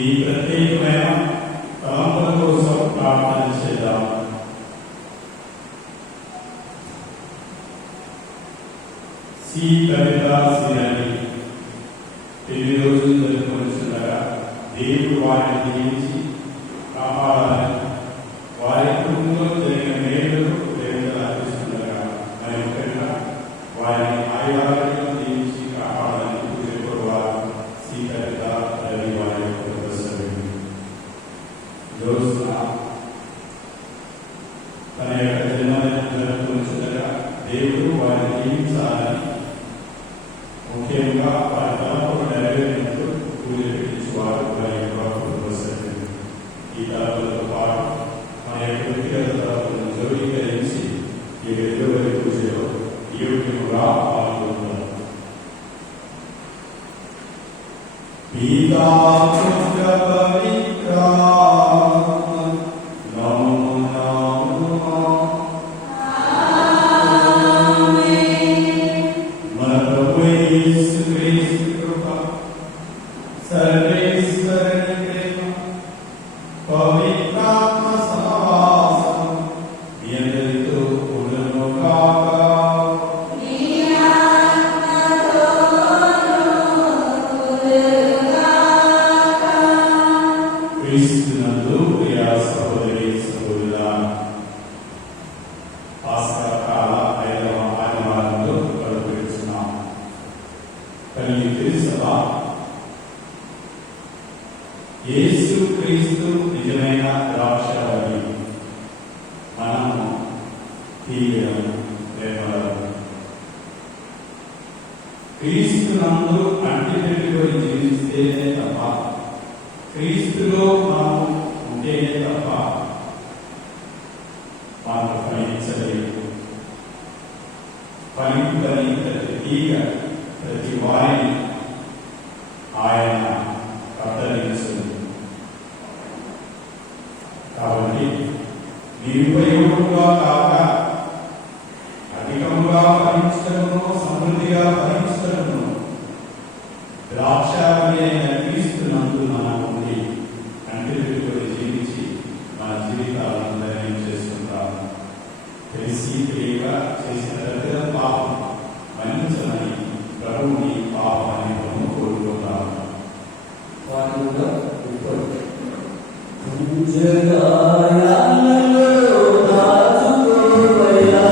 ఈ ప్రత్యేకమైన తలంపుల కోసం ప్రార్థన చేద్దాం. సి కవిత శ్రీని 8 రోజులు జరుపుకుంటుండగా దేవుడు వారిని దీవించి కాపాడాలని వారి కుటుంబంలో జరిగిన మేలుకు దేవుడు అర్పిస్తుండగా మరి ముఖ్యంగా వారిని ఆయుధాలను దీవించి కాపాడాలని పూజకోవారు సి కవిత రవి వారి రోజున తన యొక్క జన్మదినం జరుపుకుంటుండగా దేవుడు వారిని దీవించాలని ముఖ్యంగా వారి తలపులు నెరవేరినట్టు పూజ పెట్టించేవారు వారి యొక్క ఈ తలపులతో పాటు మన యొక్క వ్యక్తిగత తలపులను ధృవీకరించి ఈ వెలువరి పూజలో యోగ్యముగా పాల్గొంటారు. యేసు క్రీస్తు నిజమైన ద్రాక్షావళి, మనము తీగలను రేపడము. క్రీస్తు నందు అంటిపెట్టుకొని జీవిస్తేనే తప్ప, క్రీస్తులో మనము ఉంటేనే తప్ప మనకు ఫలించలేదు. ఫలింపని ప్రతి తీగ, ప్రతి వారిని ఆయన కత్తరించును. కాబట్టి నిరుపయోగంగా కాక అధికంగా ఫలించడము, సమృద్ధిగా ఫలించడము ద్రాక్షావళి అయిన క్రీస్తు నందు మనం ఉండి కంటిపెట్టుకొని జీవించి మన జీవితాలను నిర్ణయం చేసుకుంటాము. తెలిసి తెలియక చేసిన ప్రతి పాపం మన్నించమని ప్రభువుని పాపాన్ని కోరుకుంటాము. వాటిలో జగాయాలలో దాచుకోవయ్యా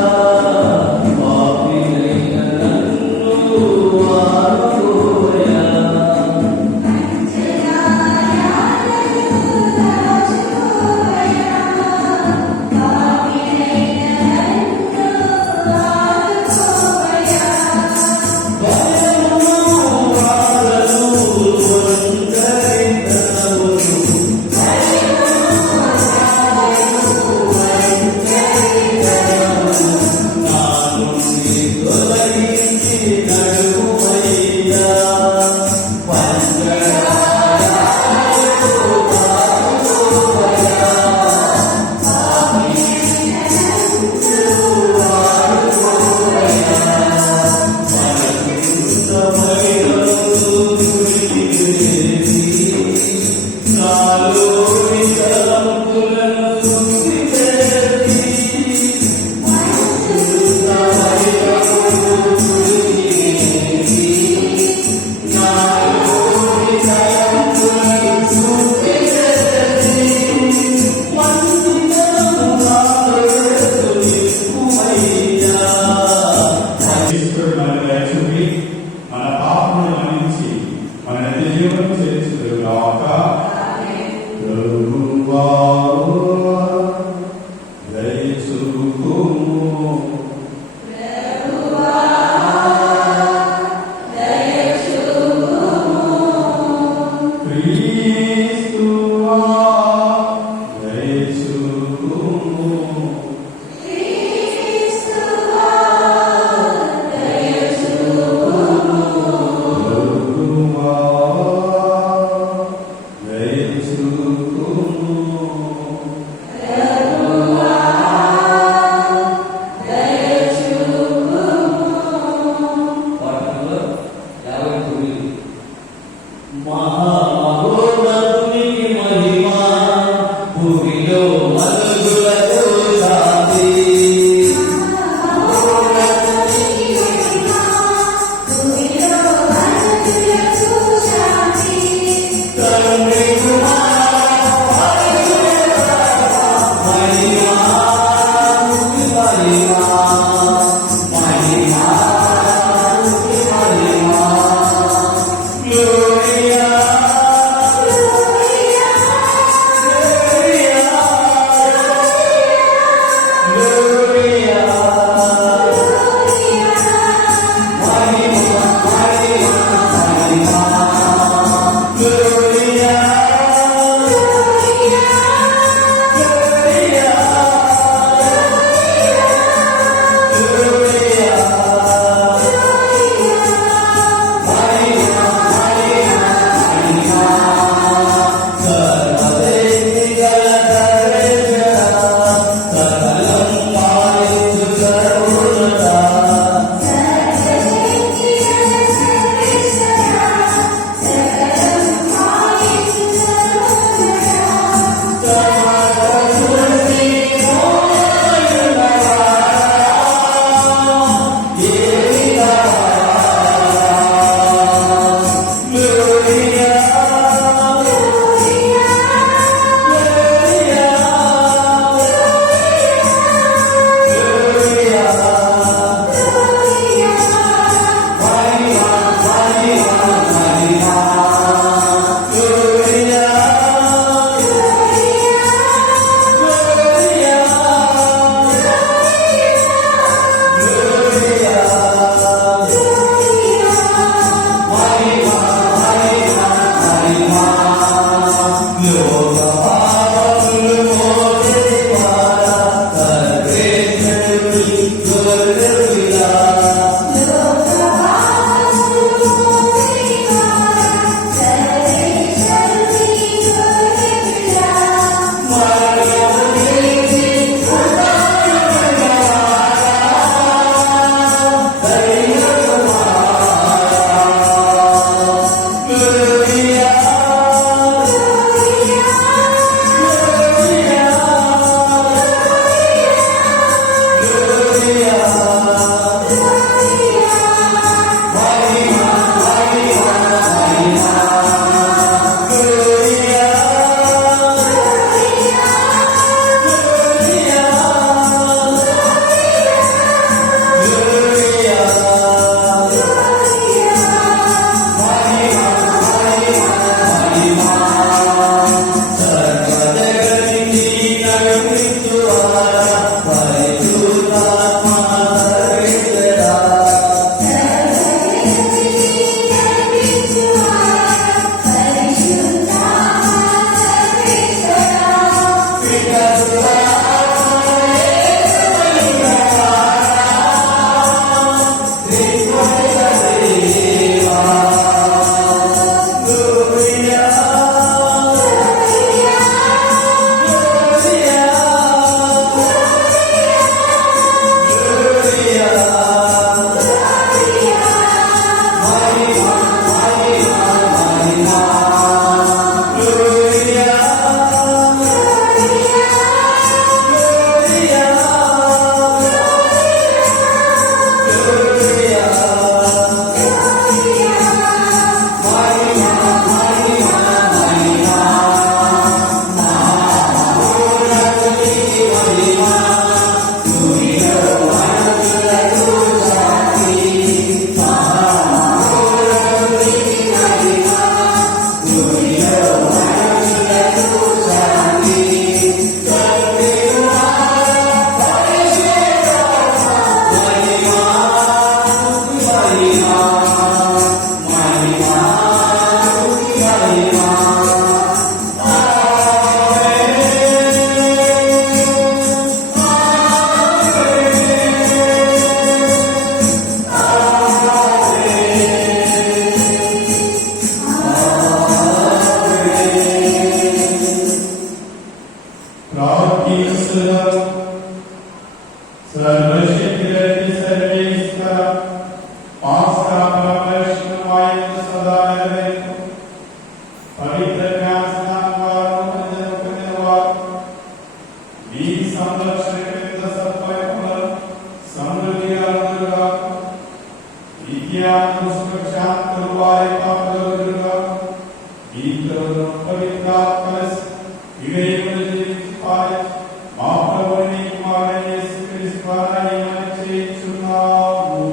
Amen. సహాయమని చేయుచున్నాము.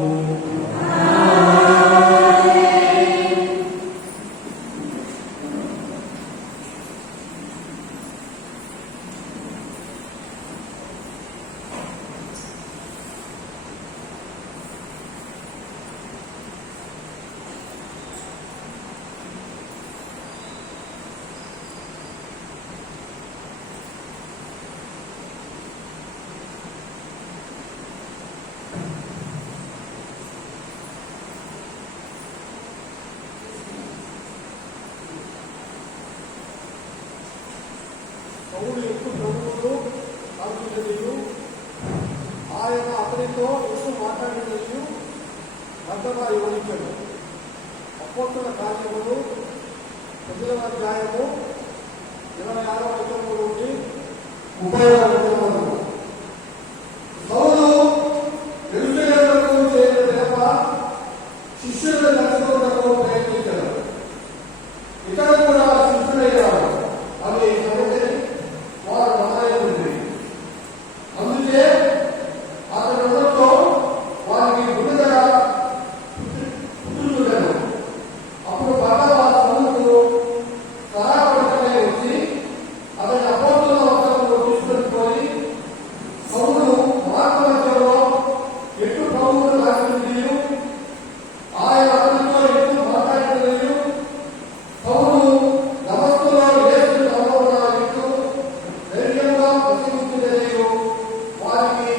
పౌలు ఎక్కువ ప్రభువులు ఆలోచించలేదు. ఆయన అతనితో ఎక్కువ మాట్లాడినట్లు అర్థంగా వివరించాడు. అపోస్తుల కార్యములు 9వ అధ్యాయము 26వ వచనం నుండి 30వ వచనం వరకు. పౌలు యెరూషలేమునకు చేరిన పిదప శిష్యులను కలుసుకోవడానికి ప్రయత్నించాడు. ఇతడు కూడా శిష్యుడయ్యాడు. అది వారు మొదలైంది. అందుకే అతని ఉన్నతో వారికి గుండెగా పుట్టుకుంటాను. అప్పుడు బర్నబా సౌలుకు సహాయపడటమే వచ్చి అతని అపోస్తలుల వద్దకు తీసుకొని పోయి సౌలు మార్గ మధ్యలో ఎటు ప్రభువును రాసింది ఆయన అతనితో ఎటు మాట్లాడినది పౌలు నమస్సులో యేసు నామమున ఎటు ధైర్యంగా ప్రసంగించినది వారికి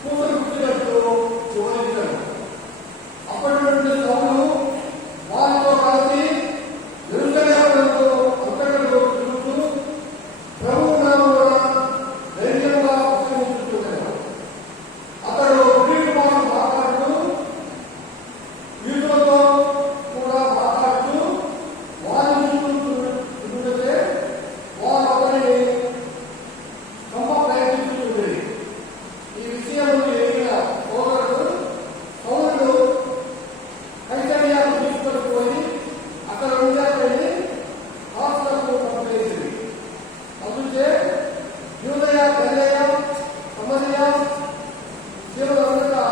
పూసగుచ్చినట్టు వివరించాడు. అప్పటి నుండి సౌలు వారితో కలిసి యెరూషలేమునకు అంతటా తిరుగుతూ ప్రభువు నామమున ధైర్యంగా ప్రసంగించుచున్నాడు. అతడు గ్రీకు భాష మాట్లాడుతూ యూదులతో కూడా మాట్లాడుతూ వారిని చూస్తుంటే వారు అతనిని ప్రయత్నిస్తుంది. ఈ విషయం ఎరిగిన సోదరుడు సౌలుడు కైసరియకు తీసుకొని పోయి అక్కడ ఉండి అతన్ని హాస్టల్కు పంపేసింది. అందుకే యూదయ, గలిలయ, సమరయ సేవలంతా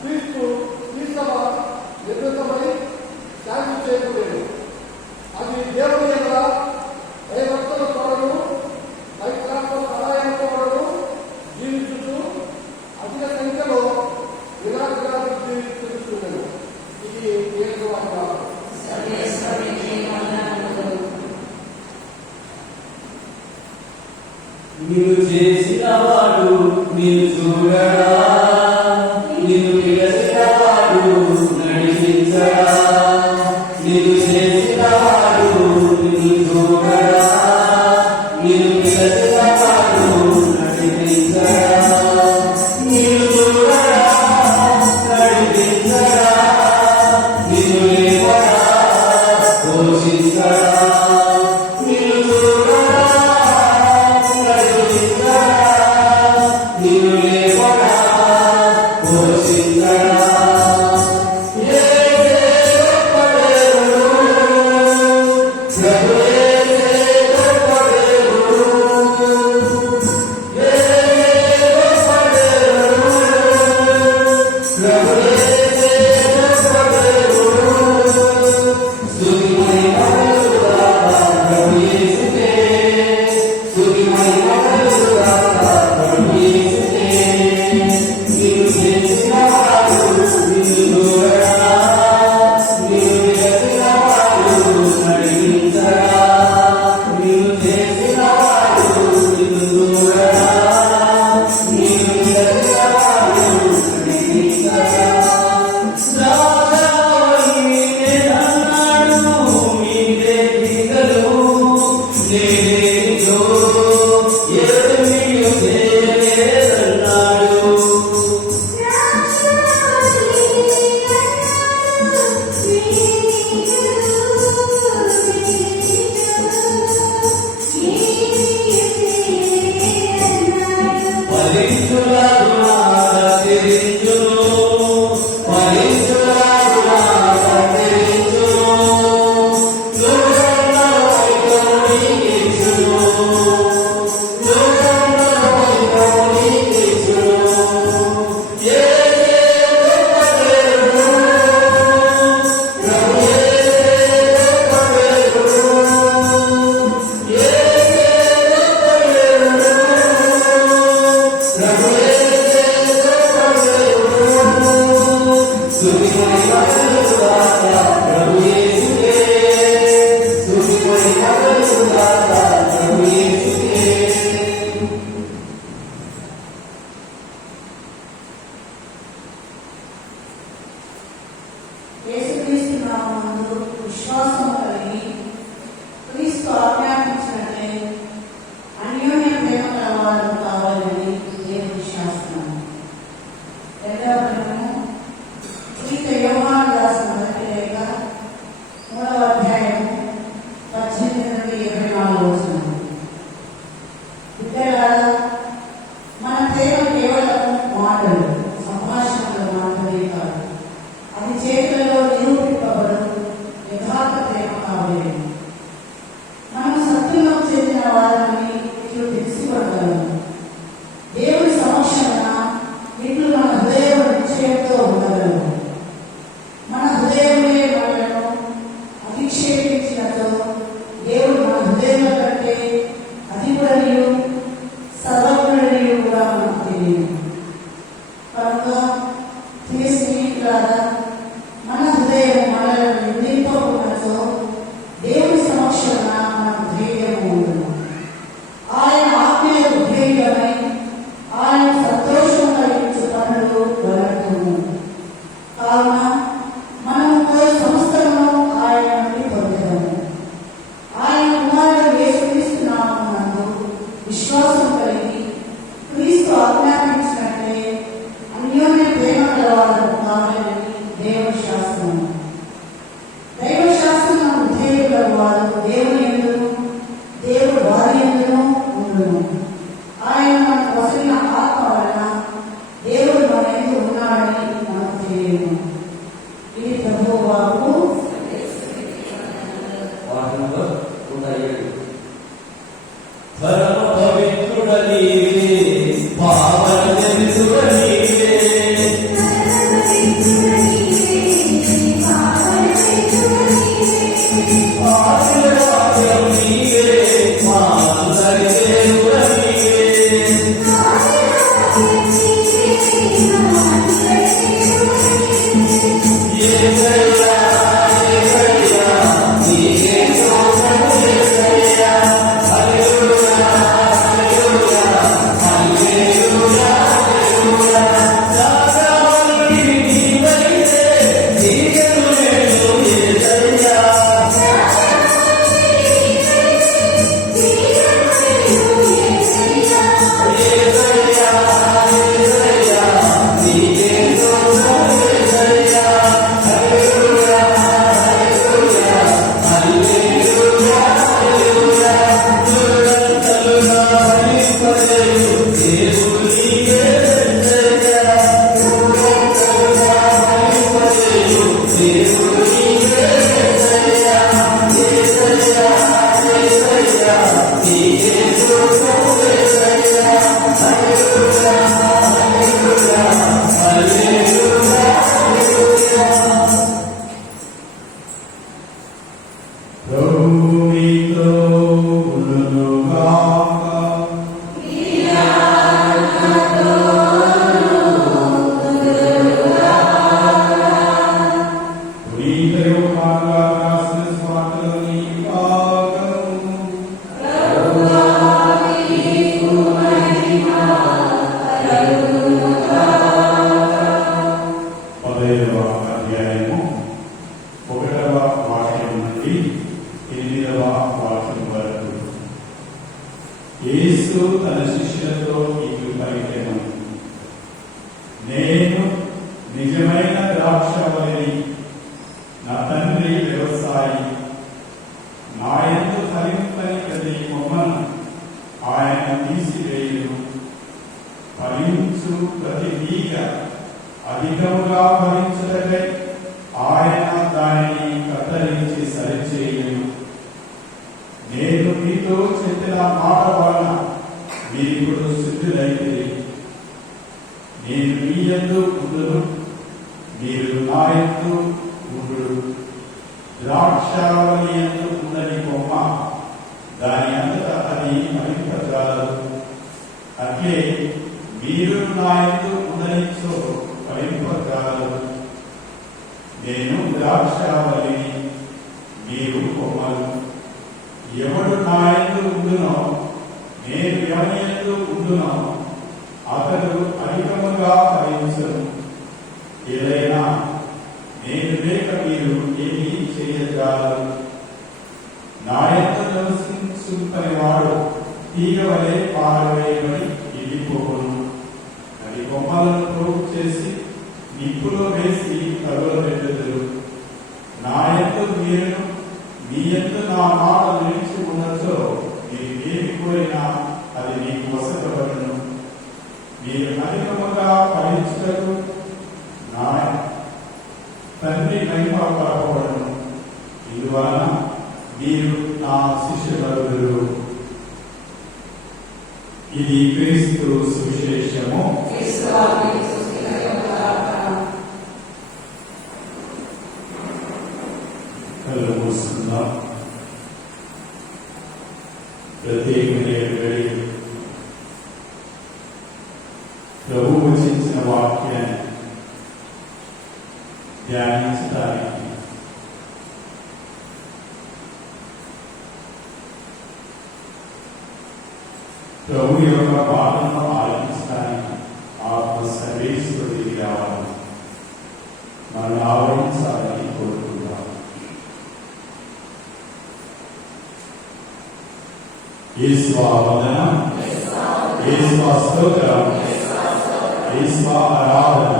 క్రీస్తు నిర్మితమై శాంతి చేకూరేది. అది దేవుని యొక్క భయభక్తుల కొరను పవిత్రాత్మ సహాయంతో జీవించుతూ అధిక సంఖ్యలో వినాశనాలు జీవిస్తున్నాను. ఇది ఏదో అంటారు. నీవు చేసిన వాడు నీవు చూడడా, నీవు పిలిచిన వాడు నడిపించడా, నీవు చేసిన వాడు నీవు చూడడా, నీవు పిలిచిన వాడు నడిపించడా, నీవు చూడడా నడిపించడా, నీవు లేవడా పోషించడా, నీవు చూడడా Thank you. యేసుక్రీస్తు నామమునందు విశ్వాసం కలిగి క్రీస్తు ఆజ్ఞాపించినట్లే అన్యోన్య ప్రేమ కలవారు కావాలని దేవుని శాస్త్రం. 2వ గ్రంథము పునీత యోహాను రాసిన మొదటి లేఖ 3వ అధ్యాయము 18 నుండి 24 వచనం. బిడ్డలారా, మన ప్రేమ కేవలం మాటలు సంభాషణలు మాత్రమే కాదు, అది చేతులలో నిరూపింపబడు యథార్థ ప్రేమ కావాలి. మనం సత్యంలో చెందిన వారిని ఇట్లు తెలుసుకోగలము. దేవుని సమక్షంలో ఇట్లు మన హృదయం నిశ్చయంతో ఉండగలము. మన హృదయమే మనలను అధిక్షేపించినతో దేవుడు మన హృదయం కంటే అధికుడనియు సర్వజ్ఞుడనియు కూడా మనకు తెలియదు. కనుక ప్రియ స్నేహితులారా, మన హృదయం మనలను నింపకున్నచో దేవుని సమక్షంలో మనకు ధైర్యం ఉండును. ఆయన ఆజ్ఞలకు ధైర్యమై ఆయన సంతోషం కలిగించు పనులు వలతును. కావున మనము పోయి సమస్తము ఆయన నుండి పొందగలము. ఆయన కుమారుడు యేసుక్రీస్తు నామమునందు విశ్వాసం కలిగి క్రీస్తు ఆజ్ఞాపించినట్లే అన్యోన్య ప్రేమ కలవారు కావాలని దేవుని శాస్త్రం. దైవ శాస్త్రం విధేయుల వారు దేవుని యందును దేవుడు వారి యందును ఉండును. ఆయన మనకు వసలిన ఆత్మ వలన దేవుడు మన యందు ఉన్నాడని మనకు తెలియదు. ఇది ప్రభువు వాక్కు. వాక్యం నంబర్ 107. పరమ పవిత్రుడ నీవే, పావన జనితుడ నీవే, పాపుల వాక్యం నీవే, మాందరి దేవుడ నీవే. యేసయ్యా, యేసయ్యా, నీకే స్తోత్రము యేసయ్యా. హల్లెలూయా, హల్లెలూయా, హల్లెలూయా, హల్లెలూయా. దాసవల్లి నీవైతే నీకెను నేను యేసయ్యా. యేసయ్యా, యేసయ్యా, నీకే స్తోత్రము యేసయ్యా. హల్లెలూయా, హల్లెలూయా, హల్లెలూయా, హల్లెలూయా. దుర్గంధలుగా ఫలింపజేయు దేవుడు నీవే యేసయ్యా. దుర్గంధలుగా ఫలింపజేయు దేవుడు నీవే యేసయ్యా. యేసయ్యా, యేసయ్యా, నీకే స్తోత్రము యేసయ్యా. హల్లెలూయా, హల్లెలూయా, హల్లెలూయా, హల్లెలూయా. ప్రభు మీతో ఉండునుగాక. పునీత యోహాను గారు రాసిన సువార్తలోని భాగము. 15వ అధ్యాయము 1వ వాక్యం నుండి 8వ వాక్యం వరకు. యేసు తన శిష్యులతో ఇట్లు పలికెను, నేను నిజమైన ద్రాక్షవల్లిని, నా తండ్రి వ్యవసాయి. నా యందు ఫలింపని ప్రతి కొమ్మను ఆయన తీసివేయును. ఫలించు ప్రతి తీగ అధికముగా ఫలించుటకై ఆయన దానిని కత్తిరించి సరిచేయును. నేను మీతో చెప్పిన మాట వలన మీరిప్పుడు సిద్ధులైతిరి. నేను మీ యందు ఉండును, మీరు నా యందు ఉండుడు. ద్రాక్షావళి యందు ఉండని కొమ్మ దాని అంతటా అది ఫలింపజాలదు. అట్లే మీరు నా యందు ఉండనిచో ఫలింపజాలదు. నేను ద్రాక్షావళిని, మీరు కొమ్మలు. ఎవడు నా యందు ఉండునో, నేను ఎవరి యందు ఉండునో అతడు అధికముగా ఫలించును. ఏదైనా నేను లేక పోగు చేసి నిప్పులో వేసి తగులబెట్టెదరు. నా యందు మీరును మీ యందు నా మాట నిలిచి ఉన్నచో మీరు ఏమి కోరినా అది మీకు వసతబడును. మీరు అధికముగా ఫలించుటకు నా తండ్రి మహిమ పరపబడును. ఇందువలన మీరు నా శిష్యులగుదురు. ఇది క్రీస్తు సువిశేషము. కళ్ళు మూసుకుందాం. ప్రత్యేకమైన వేడి ప్రభువు వచించిన వాక్యాన్ని ధ్యానించడానికి ప్రభు యొక్క పాటను ఆలకించడానికి ఆత్మ సర్వేశ్వరుడికి రావాలి. మనం ఆవరించాలని కోరుకుంటాం. యేసువా వందనం, యేసువా స్తోత్రం, యేసువా ఆరాధన.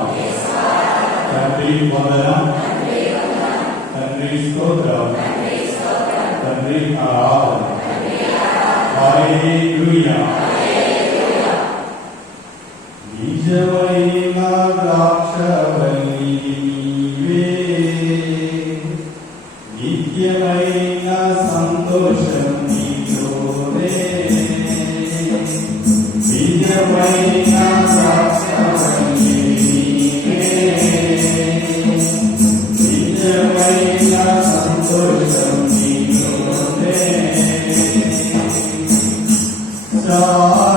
తండ్రి వందనం, తండ్రి స్తోత్రం, తండ్రి ఆరాధన. హల్లెలూయా. నిజమైన ద్రాక్షవల్లి నీవే, నిత్యమైన సంతోషం నీలోనే. నిజమైన ద్రాక్షవల్లి నీవే, నిజమైన సంతోషం నీలోనే.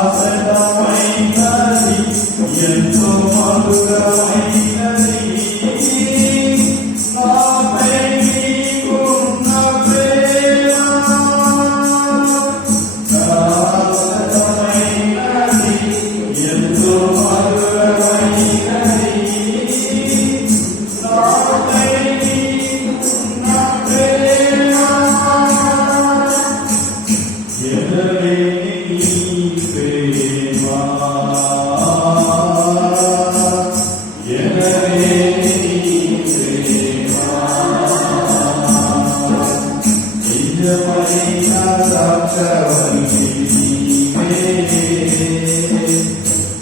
శాశ్వతమైనది, ఎంతో మధురమైనది నాపై నీకున్న ప్రేమ. శాశ్వతమైనది, ఎంతో మధురమైనది నాపై నీకున్న ప్రేమ. ఎదలేని ప్రేమ, ఎదలేని ప్రేమ, నిజమైన ద్రాక్షవల్లి నీవే,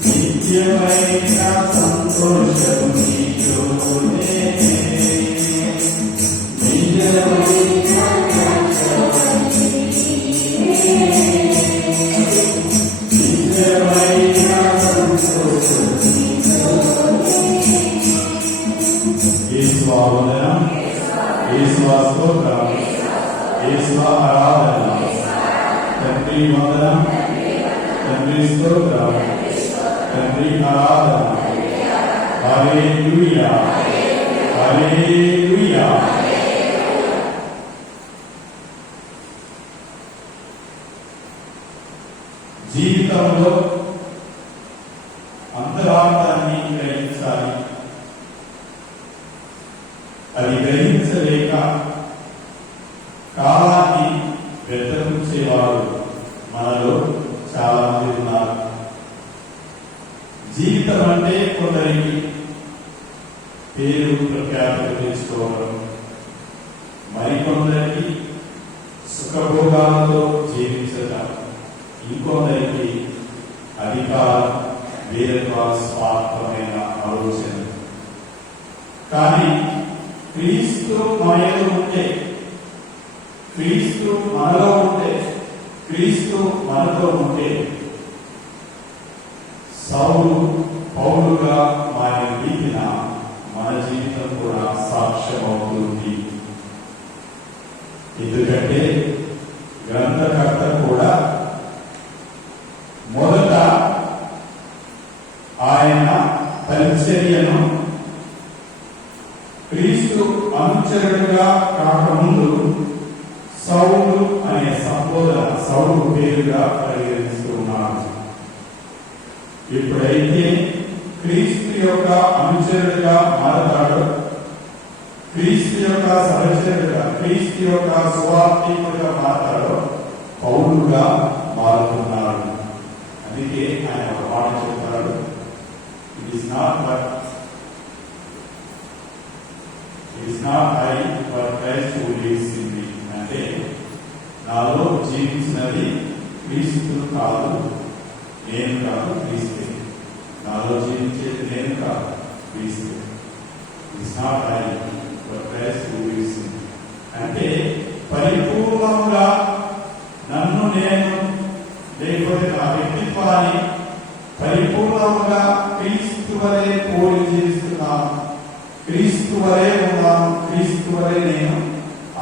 నిత్యమైన సంతోషం నీలోనే. యేసువా వందనం, యేసువా స్తోత్రం, యేసువా ఆరాధన. తండ్రి వందనం, తండ్రి స్తోత్రం, తండ్రి ఆరాధన. హల్లెలూయా, హల్లెలూయా. జీవితంలో అంతరార్థాన్ని గ్రహించాలి. అది గ్రహించలేక కాలాన్ని వ్యర్థించేవారు మనలో చాలా మంది ఉన్నారు. జీవితం అంటే కొందరికి పేరు ప్రఖ్యాతులు తెచ్చుకోవడం, మరికొందరికి సుఖభోగాలతో జీవించడం, ఇంకొందరికి అధికారం, వేరొక స్వార్థమైన ఆలోచన. కానీ క్రీస్తు మనలో ఉంటే, క్రీస్తు మనలో ఉంటే, క్రీస్తు మనతో ఉంటే సౌలు పౌలుగా మారిన రీతిన మన జీవితం కూడా సాక్ష్యమవుతుంది. ఎందుకంటే గ్రంథకర్త కూడా మొదట ఆయన పరిచర్యను క్రీస్తు అనుచరుడుగా కాకముందు సౌలు అనే సంబోధన సౌలు పేరుగా పరిగణిస్తూ ఉన్నాడు. ఎప్పుడైతే క్రీస్తు యొక్క అనుచరుడుగా మారతాడో, క్రీస్తు యొక్క సహచరుడుగా, క్రీస్తు యొక్క సువార్థికుడిగా మారతాడో పౌలుగా మారుతున్నాడు. అందుకే ఆయన ఒక మాట చెప్తాడు, ఇది is not I, but Christ who lives in me. అంటే నాలో జీవించినది క్రీస్తు కాదు, నేను కాదు, క్రీస్తే. నాలో జీవించేది నేను కాదు, క్రీస్తు. It's not I, but Christ who lives in me. అంటే పరిపూర్ణంగా నన్ను నేను, లేకపోతే నా వ్యక్తిత్వాన్ని పరిపూర్ణంగా క్రీస్తు వలె పోలి జీవిస్తున్నాను, క్రీస్తు వలె ఉన్నాను, క్రీస్తు వలె నేను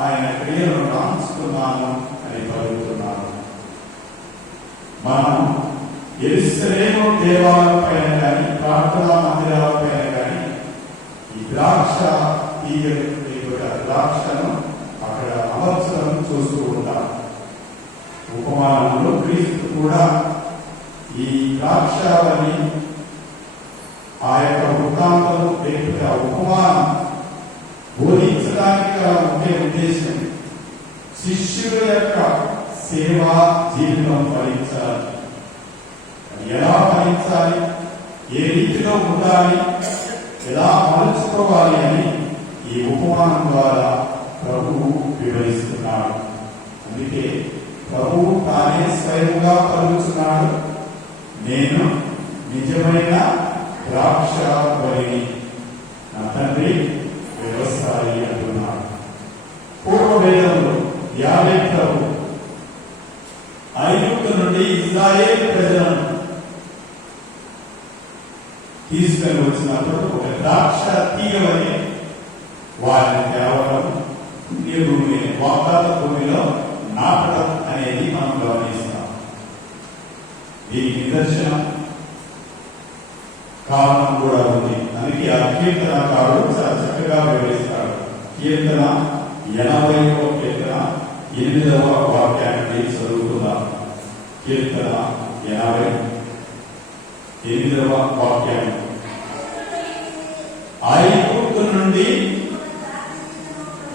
ఆయన క్రియలను రాణిస్తున్నాను అని పలుకుతున్నాను. మనం యెరూషలేము దేవాలయాలపైన కానీ, ప్రార్థనా మందిరాలపైన కానీ ఈ ద్రాక్ష తీగలు, లేకపోతే ద్రాక్షను అక్కడ అమర్చడం చూస్తూ ఉంటాం. ఉపమానంలో క్రీస్తు కూడా ఈ ద్రాక్షని ఆ యొక్క వృత్తాంతం, లేకపోతే ఆ ఉపమానం బోధించడానికి గల ముఖ్య ఉద్దేశం శిష్యుల యొక్క సేవా జీవితం ఫలించాలి. ఎలా ఫలించాలి, ఏ రీతిలో ఉండాలి, ఎలా మలుచుకోవాలి అని ఈ ఉపమానం ద్వారా ప్రభువు వివరిస్తున్నాడు. అందుకే ప్రభువు తానే స్వయంగా పలుకుతున్నాడు, నేను నిజమైన ద్రాక్ష వల్లిని, నా తండ్రి వ్యవసాయి అంటున్నాడు. పూర్వవేదంలో యావే ప్రభు ఐగుప్తు నుండి ఇశ్రాయేలు ప్రజలను తీసుకొని వచ్చినప్పుడు ఒక ద్రాక్ష తీగ వలె వారిని కేవలం భూమి, వాగ్దాన భూమిలో నాటడం అనేది మనం గమనిస్తాం. దీనికి నిదర్శనం కారణం కూడా ఉంది. అందుకే ఆ కీర్తనకారుడు చాలా చక్కగా వివరిస్తాడు. కీర్తన 80వ కీర్తన 8వ వాక్యాన్ని చదువుకుందాం. కీర్తన 88వ వాక్యాన్ని, ఐగుప్తు నుండి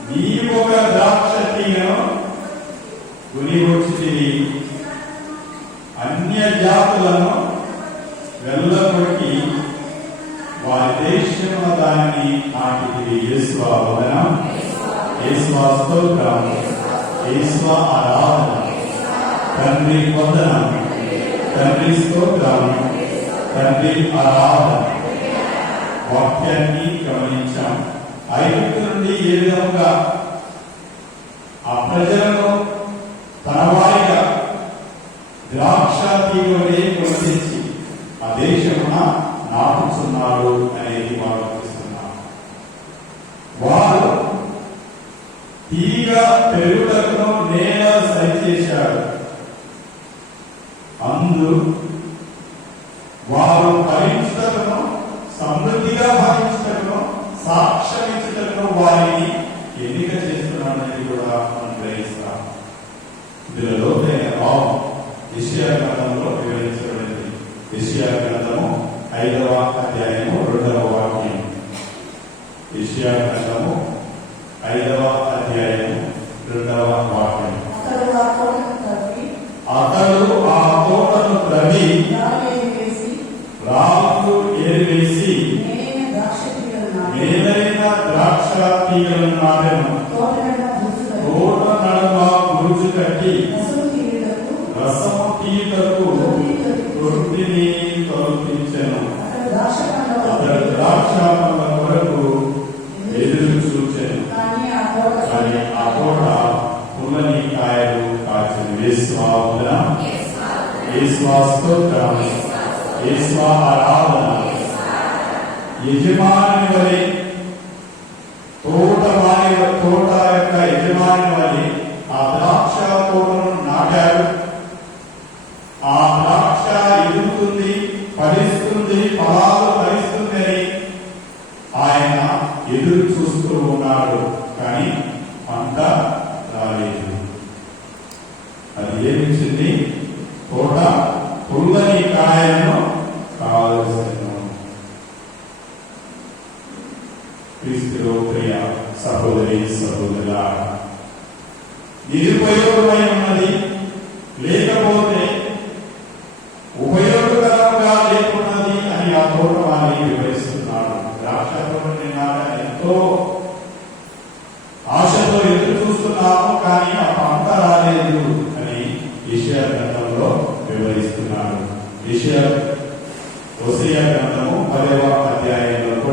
నీ ఒక ద్రాక్ష తీగను కొని వచ్చితివి, అన్య జాతులను వెళ్ళగొట్టి వారి దేశంలో దానిని నాటితివి. యేసువా వందనం, యేసువా స్తోత్రం, యేసువా ఆరాధన. తండ్రి వందనం, తండ్రి స్తోత్రం, తండ్రి ఆరాధన. వాక్యాన్ని గమనించాం. ఐగుప్తు నుండి ఏ విధంగా ఆ ప్రజలను తన వారిగా ద్రాక్ష తీగలే గుర్తించి ఆ దేశమున నాటుతున్నాడు అనేది వారు గుర్తిస్తున్నారు. వారు తీగ పెరుగుటకును నేల సరిచేశాడు. అందు వారు భరించుటకును, సమృద్ధిగా భరించుటకును, సాక్ష్యమించుటకును వారిని ఎన్నిక చేస్తున్నాడని కూడా మనం గ్రహిస్తాం. ఇందులో లోతైన భావం యెషయా గ్రంథంలో వివరించబడింది. యెషయా గ్రంథము 5వ అధ్యాయము 2వ వాక్యం. యెషయా గ్రంథము 5వ అధ్యాయము 2వ వాక్యం. అతడు ఆ తోటను త్రవ్వి రాళ్ళు ఏరివేసి మేలైన ద్రాక్ష తీగలను నాటెను. తోట నడుమ గురుజు కట్టి రసము తీయుటకు రొట్టెని తొలగించెను. అతడు ద్రాక్ష పండ్ల కొరకు ఎదురు చూచెను, కానీ ఆ తోట పుల్లని కాయలు కాచెను. యేసువా వందనం, యేసువా స్తోత్రం, యేసువా ఆరాధన. యజమాని వలె తోట యొక్క యజమాని వలె ఆ ద్రాక్ష తోటను నాటాడు. ఆ ద్రాక్ష ఎదుగుతుంది, ఫలిస్తుంది, ఫలాలు ఫలిస్తుంది అని ఆయన ఎదురు చూస్తూ ఉన్నాడు. కానీ పంట రాలేదు. అది ఏమిచ్చింది? తోట పుల్లని కాయలను కావలసిన. క్రీస్తులో ప్రియ సహోదరి సహోదరులా, నిరుపయోగమై ఉన్నది, లేకపోతే ఉపయోగకరంగా లేకున్నది అని ఆ తోట వారికి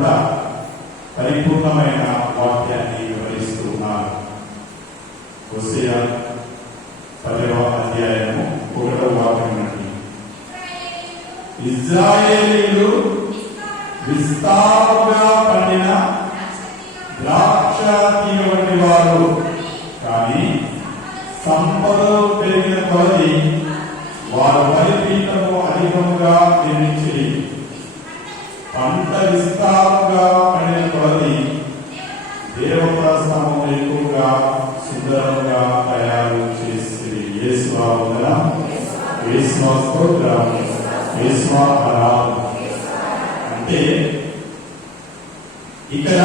కూడా పరిపూర్ణమైన వాక్యాన్ని వివరిస్తూ ఉన్నారు. హోషేయ 10వ అధ్యాయము 1వ వాక్యం నుండి, ఇశ్రాయేలీయులు విస్తారముగా పండిన ద్రాక్ష తీగ వంటి వారు, కానీ సంపదలు పెరిగిన కొలది వారు బలిపీఠము అధికముగా నిర్మించి పంట విస్తారముగా పండిన కొలది దేవతా స్తంభం ఎక్కువగా సుందరంగా తయారు చేసి యేసువా వందనం, యేసువా స్తోత్రం, యేసువా ఆరాధన. అంటే ఇక్కడ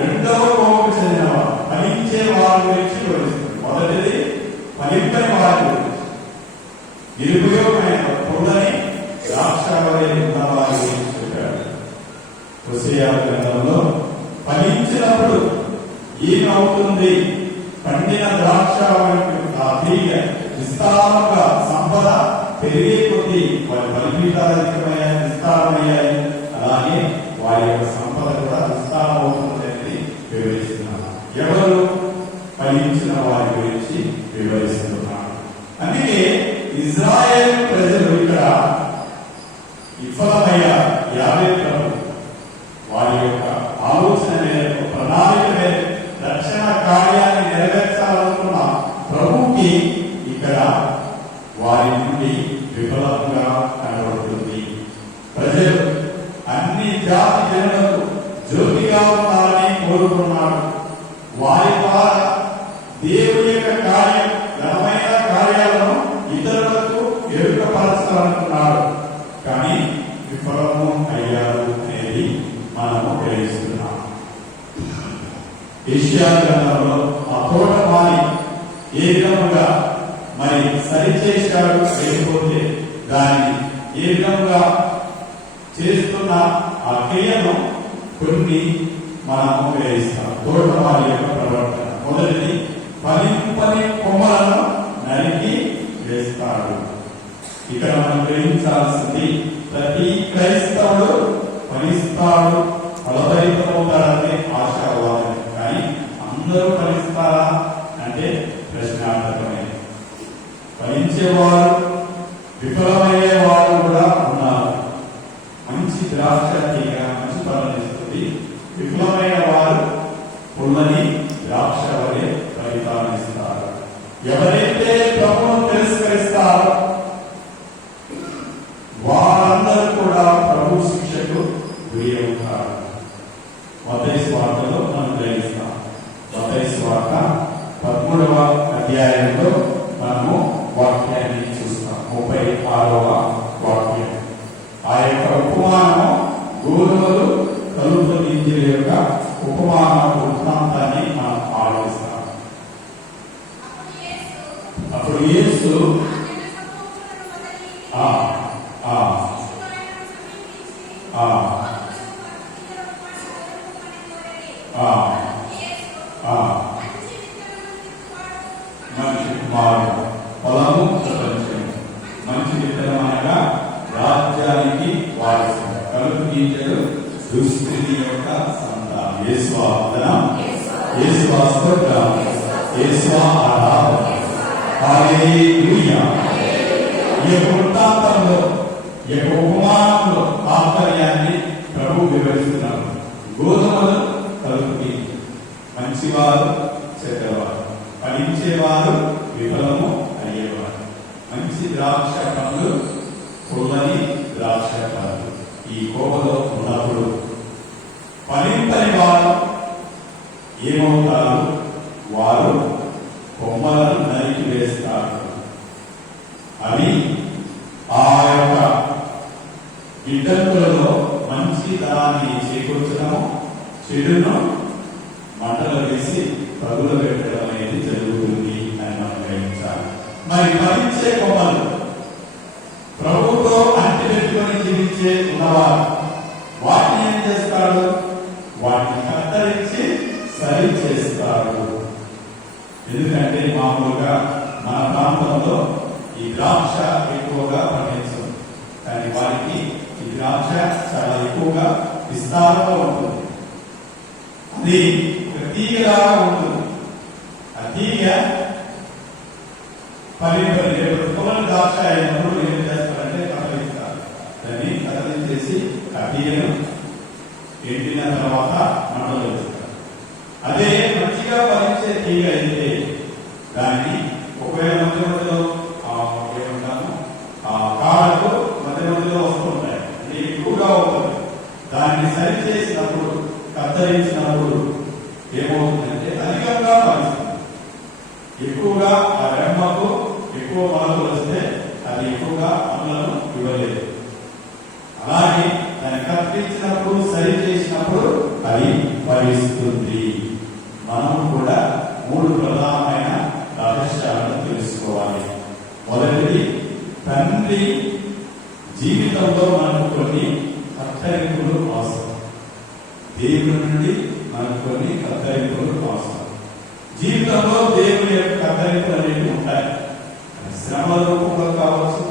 రెండవ కోవకు చెందిన వారు, ఫలించే వారి గురించి వివరిస్తుంది. మొదటిది ఫలింపని వారి గురించి, నిరుపయోగమైన పొందని ద్రాక్షవలె ఉన్న వారి గురించి చెప్పాడు. హోషేయ గ్రంథంలో ఫలించినప్పుడు ఏమవుతుంది, పండిన ద్రాక్ష ఆ తీగ విస్తారంగా సంపద పెరిగే కొద్దీ వారి బలిపీఠాలు అధికమయ్యాయి, విస్తారమయ్యాయి, అలాగే వారి యొక్క సంపద కూడా విస్తారం అవుతుందని వివరిస్తున్నారు. ఎవరు? ఫలించిన వారి గురించి వివరిస్తున్నారు. అందుకే ఇజ్రాయేల్ ప్రజలు ఇక్కడ విఫలమయ్యారు. యావే ప్రభు వారి యొక్క ఆలోచన మేరకు, ప్రణాళిక మేరకు రక్షణ కార్యాన్ని నెరవేర్చాలనుకున్న ప్రభుకి ఇక్కడ వారి నుండి విఫలంగా కనబడుతుంది. ప్రజలు అన్ని జాతి జనులకు జ్యోతిగా ఉండాలని కోరుకున్నాడు. వారి ద్వారా దేవుని యొక్క కార్యం, ఘనమైన కార్యాలను ఇతరులకు ఎరుకపరచాలనుకున్నాడు. కానీ విఫలము అయ్యారు అనేది మనము గ్రహిస్తున్నాం. యెషయా గ్రంథంలో ఆ తోటమాలి ఏ విధముగా మరి సరిచేశాడు, లేకపోతే దాన్ని ఏ విధంగా చేస్తున్న ఆ క్రియను కొన్ని మనము గ్రహిస్తాం. తోటమాలి యొక్క ప్రవర్తన మొదటిది, ఫలింపని కొమ్మలను నరికి వేస్తాడు. ఇక్కడ మనం గ్రహించాల్సింది, ప్రతి క్రైస్తవుడు ఫలిస్తాడు, ఫలభరితమవుతాడనే ఆశావాదం. కానీ అందరూ ఫలిస్తారా అంటే ప్రశ్నార్థకమే. ఫలించేవారు, విఫలమయ్యే వారు కూడా ఉన్నారు. మంచి ద్రాక్ష తీగ మంచి ఫలం ఇస్తుంది, విఫలమైన వారు పుల్లని ద్రాక్ష వలె ఫలితాన్ని ఇస్తారు. ఎవరైతే ప్రభువును తిరస్కరిస్తారో వారందరూ కూడా ప్రభు శిక్షకు గురి అవుతారు. మత్తయి సువార్తలో మనం గ్రహిస్తాం. మత్తయి సువార్త 13వ అధ్యాయంలో మనము వాక్యాన్ని చూస్తాం. 36వ వాక్యం. ఆ యొక్క ఉపమానము గోధుమలు కలుపు గింజల యొక్క ఉపమాన వృత్తాంతాన్ని మనం ఆలోచిస్తాం. అప్పుడు యేసు మనిషి కుమారుడు పొలము ప్రపంచం, మంచి విత్తనం అనగా రాజ్యానికి వారసు, కలుపు గింజలు దుస్థితి యొక్క సంతానం. యేసువా వందనం, యేసువా స్తోత్రం, యేసువా ఆరాధన. హల్లెలూయా. ఈ వృత్తాంతంలో, ఈ ఉపమానంలో తాత్పర్యాన్ని ప్రభు వివరిస్తున్నారు. గోధుమలు కలుపు గింజలు, మంచివారు చెడ్డవారు, ఫలించేవారు విఫలము అయ్యేవారు, మంచి ద్రాక్ష పండ్లు పుల్లని ద్రాక్ష పండ్లు. ఈ కోవలో ఉన్నప్పుడు ఫలింపని వారు ఏమవుతారు? వారు కొమ్మలను నరికి వేస్తారు. అవి ఆ యొక్క గిడ్డంకులలో మంచి దాన్ని చేకూర్చడము, చెడును మంటలు వేసి పగులు పెట్టడం అనేది జరుగుతుంది అని మనం గ్రహించాలి. మరి ఫలించే కొమ్మలు ప్రభుతో అంటిపెట్టుకొని జీవించే ఉన్నవారు వాటిని ఏం చేస్తాడు? వాటిని కత్తరించి సరి చేస్తాడు. ఎందుకంటే మామూలుగా మన ప్రాంతంలో ఈ ద్రాక్ష ఎక్కువగా పండించదు, కానీ వారికి ఈ ద్రాక్ష చాలా ఎక్కువగా విస్తారంగా ఉంటుంది. అది ఒక తీగలాగా ఉంటుంది. ఆ తీగ పొలం ద్రాక్ష అయినప్పుడు ఏం చేస్తారంటే కదలిస్తారు. దాన్ని కదలించేసి ఆ తీగను ఎండిన తర్వాత మంటలు వేస్తారు. అదే మంచిగా ఫలించే తీగ అయితే దాన్ని ఒకవేళ మధ్య మధ్యలో ఏమంటాము కాళ్ళకు మధ్య మధ్యలో వస్తూ ఉంటాయి, అంటే ఎక్కువగా ఉంటుంది. దాన్ని సరి చేసినప్పుడు కత్తిరించినప్పుడు ఏమవుతుందంటే అధికంగా ఫలిస్తుంది. ఎక్కువగా ఆ రెమ్మకు ఎక్కువ మొలకలు వస్తే అది ఎక్కువగా పండ్లను ఇవ్వలేదు. అలాగే దాన్ని కత్తిరించినప్పుడు సరి చేసినప్పుడు అది ఫలిస్తుంది. మనం కూడా 3 ప్రధానమైన రహస్యాలను తెలుసుకోవాలి. మొదటిది, తండ్రి జీవితంలో మనకు కొన్ని కత్తరింపులు అవసరం. దేవుని నుండి మనకు కొన్ని కత్తరింపులు అవసరం. జీవితంలో దేవుని యొక్క కత్తరింపులు అనేవి ఉంటాయి. శ్రమల రూపంలో కావచ్చు,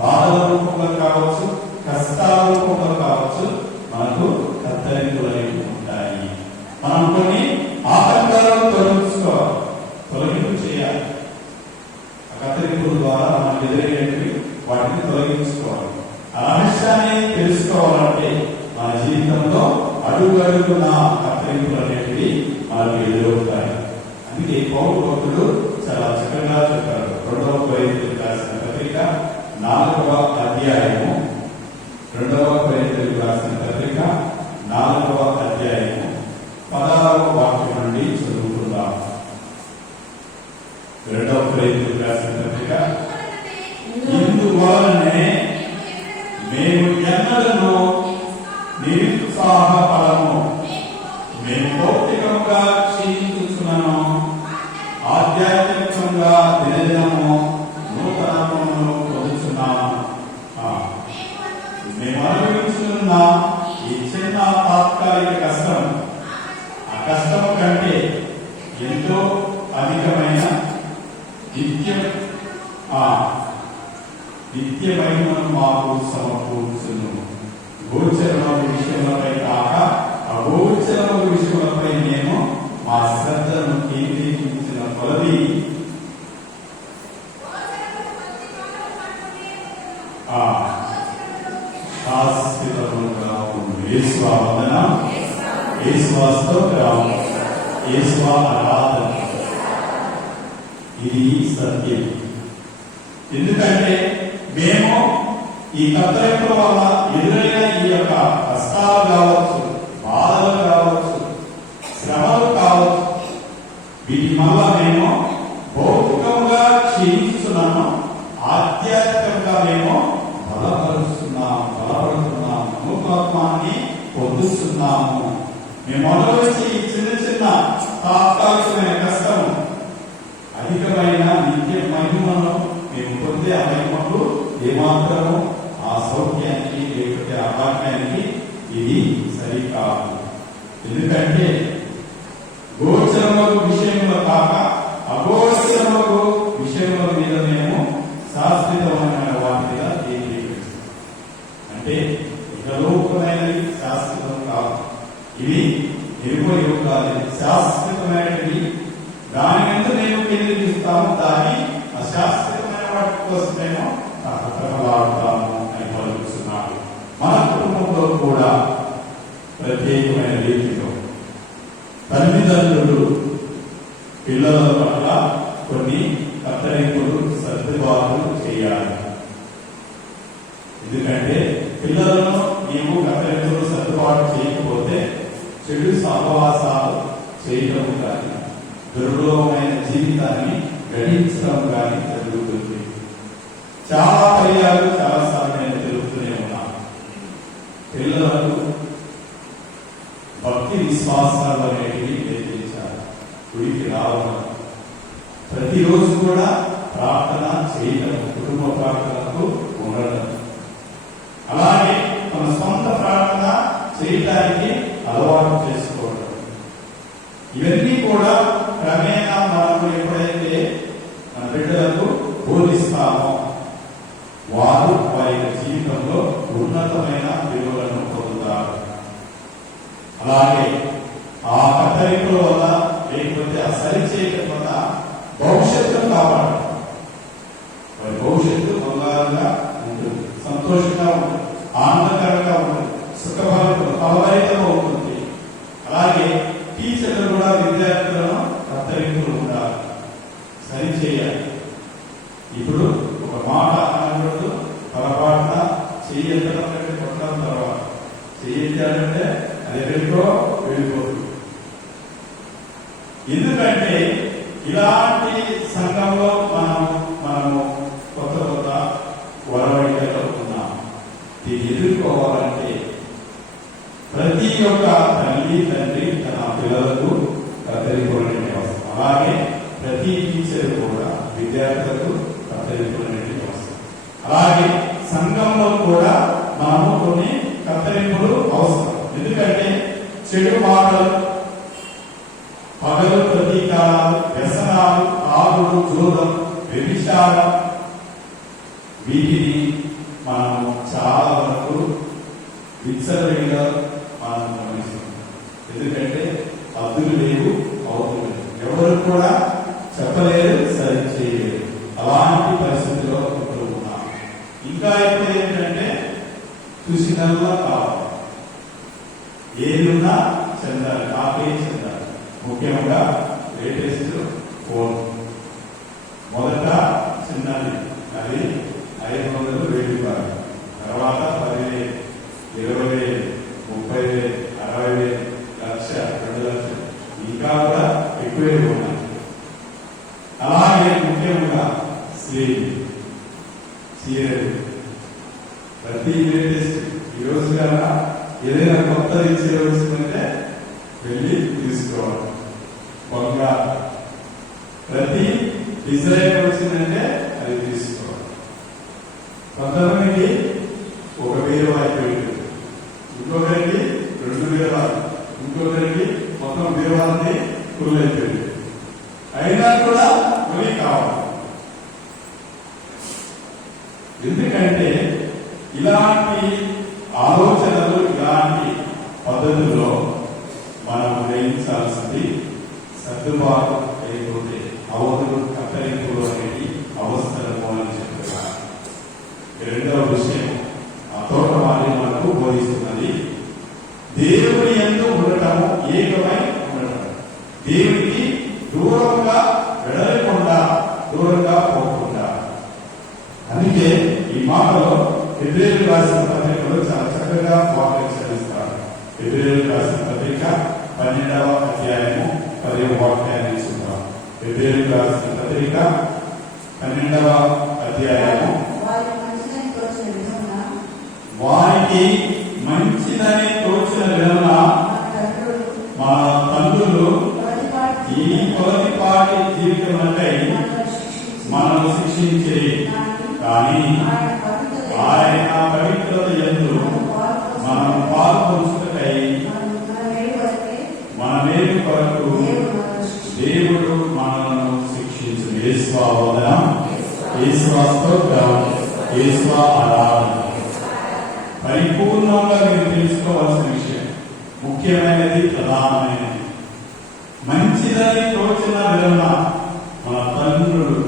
బాధల రూపంలో కావచ్చు, కష్టాల రూపంలో కావచ్చు, మనకు కత్తరింపులు అనేవి ఉంటాయి. మనం కొన్ని ఆటంకాలను తొలగింపు చేయాలి. ఆ కత్తరింపుల ద్వారా మనం ఎదురయ్యేవి వాటిని తొలగించుకోవాలి. ఆ రహస్యాన్ని తెలుసుకోవాలంటే మన జీవితంలో అడుగడుగున కత్తరింపులు అనేవి మనకు ఎదురవుతాయి. అందుకే పౌలు భక్తుడు చాలా చక్కగా చెప్పారు. 2వ కొరింథీయులకు రాసిన పత్రిక 4వ అధ్యాయము 2వ కొరింథీయులకు రాసిన పత్రిక 4వ అధ్యాయము 16వ వాక్యం నుండి చదువుకుందాం. 2వ కొరింథీయులకు రాసిన పత్రిక, ఇందువలనే మేము ఎన్నడను నిరుత్సాహపడము, మేము భౌతికంగా క్షీణించుచున్నాను, ఆధ్యాత్మికంగా దినదినము నూతనత్వమును పొందుచున్నాము. మేము అనుభవించుతున్న ఈ చిన్న తాత్కాలిక కష్టం ఆ కష్టం కంటే ఎంతో అధికమైన నిత్యమైన మాకు సమకూర్చును. గోచరమైన విషయములపై కాక అగోచరమైన విషయములపై మేము మా శ్రద్ధను కేంద్రీకరించిన కొలది శాశ్వతముగా ఉండు. యేసువా వందనం, యేసువా స్తోత్రం, యేసువా ఆరాధన. ఇది సత్యం. ఎందుకంటే మేము ఈ కత్తరింపుల వల్ల ఎదురైన ఈ యొక్క కష్టాలు కావచ్చు, బాధలు కావచ్చు, శ్రమలు కావచ్చు, వీటి వల్ల మేము భౌతికంగా క్షీణిస్తున్నాము, ఆధ్యాత్మికంగా మేము బలపడుతున్నాము, నూతనత్వాన్ని పొందుతున్నాము. మేము అనుభవించి ఈ చిన్న చిన్న తాత్కాలికమైన కష్టం అధికమైన నిత్య మహిమను మేము పొందే ఆ మహిమకు ఏమాత్రము ఆ సౌఖ్యానికి లేకపోతే ఆ భాగ్యానికి ఇది సరికాదు. ఎందుకంటే గోచరములకు విషయములు కాక అగోచరములకు విషయముల మీద మేము శాశ్వతమైన వాటి మీద కేంద్రీకరిస్తాం. అంటే ఇహలోకమైనవి శాశ్వతం కాదు, ఇవి ఎరుపయోగం కాదు, శాశ్వతమైనవి. దాని మీద మేము కేంద్రీకరిస్తాము, దాన్ని అశాశ్వతమైన వాటి కోసం మేము తహతహలాడుతాము అని పలుకుతున్నాడు. మన కుటుంబంలో కూడా ప్రత్యేకమైన రీతిలో తల్లిదండ్రులు పిల్లల పట్ల కొన్ని కత్తరింపులు, సర్దుబాట్లు చేయాలి. ఎందుకంటే పిల్లలను నీవు కత్తరింపులు, సర్దుబాటు చేయకపోతే చెడు సహవాసాలు చేయడం కానీ దుర్లభమైన జీవితాన్ని గడించడం కానీ జరుగుతుంది. చాలా పర్యాలు చాలాసార్లు నేను తెలుపుతూనే ఉన్నాను. పిల్లలకు భక్తి విశ్వాసాలు అనేటివి నేర్పించాలి. గుడికి రావడం, ప్రతిరోజు కూడా ప్రార్థన చేయడం, కుటుంబ ప్రార్థనకు ఉండడం, అలాగే మన సొంత ప్రార్థన చేయడానికి అలవాటు చేసుకోవడం, ఇవన్నీ కూడా క్రమేణా మనం ఎప్పుడైతే మన బిడ్డలకు బోధిస్తామో వారు వారి జీవితంలో ఉన్నతమైన విలువలను పొందుతారు. అలాగే ఆ కత్తరింపుల వల్ల లేకపోతే ఆ సరి చేయడం వల్ల భవిష్యత్తును కాపాడు. వారి భవిష్యత్తు బంగారంగా ఉంటుంది, సంతోషంగా ఉంటుంది, ఆనందకరంగా ఉంటుంది, ఫలభరితంగా ఉంటుంది. అలాగే టీచర్లు కూడా విద్యార్థులను కత్తరింపులు ఉండాలి, సరి చేయాలి. ఇప్పుడు ఒక మాట అనకూడదు, పొరపాటున చెయ్యడం కంటే కొట్టడం తర్వాత చెయ్యాలంటే అది ఎక్కడికో వెళ్ళిపోతుంది. ఎందుకంటే ఇలాంటి సంఘంలో మనము కొత్త వరవడికలో ఉన్నాం. దీన్ని ఎదుర్కోవాలంటే ప్రతి ఒక్క తల్లి తండ్రి తన పిల్లలకు కత్తరింపులనే అవసరం. అలాగే ప్రతి టీచర్ కూడా విద్యార్థులకు కత్తరింపులనే అవసరం. అలాగే సంఘంలో కూడా మనము కొన్ని కత్తరింపులు అవసరం. ఎందుకంటే చెడు మాటలు, పగలు ప్రతీకారాలు, వ్యసనాలు, తాగుడు, జూదం, వ్యభిచారం, వీటిని మనము చాలా వరకు విచ్చలవిడిగా మనం గమనిస్తున్నాం. ఎందుకంటే హద్దులు లేవు, అవతులు లేవు, ఎవరు కూడా చెప్పలేరు, సరి చేయలేరు. అలాంటి పరిస్థితిలో ఇప్పుడు ఉన్నాం. ఇంకా ఇప్పుడు ఏంటంటే చూసినల్లా కావాలి, ఏదున్నా చెందాలి, నాకే చెందాలి. ముఖ్యంగా లేటెస్ట్ ఫోన్ మొదట చిన్నది, అది 500,000 రూపాయలు, తర్వాత 10,000, 20,000, 30,000, 60,000, 1,00,000, 2,00,000, ఇంకా కూడా ఎక్కువే ఉన్నాయి. అలాగే ముఖ్యంగా సీరియల్ ప్రతి లేటెస్ట్ ఈరోజు కన్నా ఏదైనా కొత్తది చేయవలసిందంటే వెళ్ళి తీసుకోవాలి. బంగారు ప్రతి డిజైన్ వచ్చిందంటే అది తీసుకోవాలి. కొంతమందికి 1,000 అయిపోయింది, ఇంకొకరికి 2,000, ఇంకొకరికి మొత్తం 1,000 ఫుల్ అయిపోయింది. అయినా కూడా కొని కావాలి. ఎందుకంటే ఇలాంటి ఆలోచనలు, ఇలాంటి పద్ధతుల్లో మనం గ్రహించాల్సింది సర్దుబాటు లేకపోతే అవధులు, కత్తరింపులు అనేది అవసరము అని చెప్తున్నారు. రెండవ విషయం ఆ తోటమాలి మనకు బోధిస్తున్నది దేవుని యందు ఉండటము, ఏకమై ఉండటం, దేవునికి దూరంగా వెడలకుండా, దూరంగా పోకుండా. అందుకే ఈ మాటలో హెబ్రేయులకు రాసిన పత్రికలో చాలా చక్కగా వాక్యం చదివిస్తారు. హెబ్రేయులకు రాసిన పత్రిక 12వ అధ్యాయము 10వ వాక్యాన్ని చూద్దాం. హెబ్రేయులకు రాసిన పత్రిక 12వ అధ్యాయము వారికి మంచిదని తోచిన విధమున మా తండ్రులు ఈ కొలతిపాటి జీవితములకై మనము శిక్షించే, కానీ ఆయన పవిత్రత యందు మనం పాల్పొంచుటకై మన మేలు కొరకు దేవుడు మనలను శిక్షించు. యేసువా వందనం, యేసువా స్తోత్రం, యేసువా ఆరాధన. పరిపూర్ణంగా మీరు తెలుసుకోవాల్సిన విషయం, ముఖ్యమైనది, ప్రధానమైనది, మంచిదని తోచిన విధమున మన తండ్రులు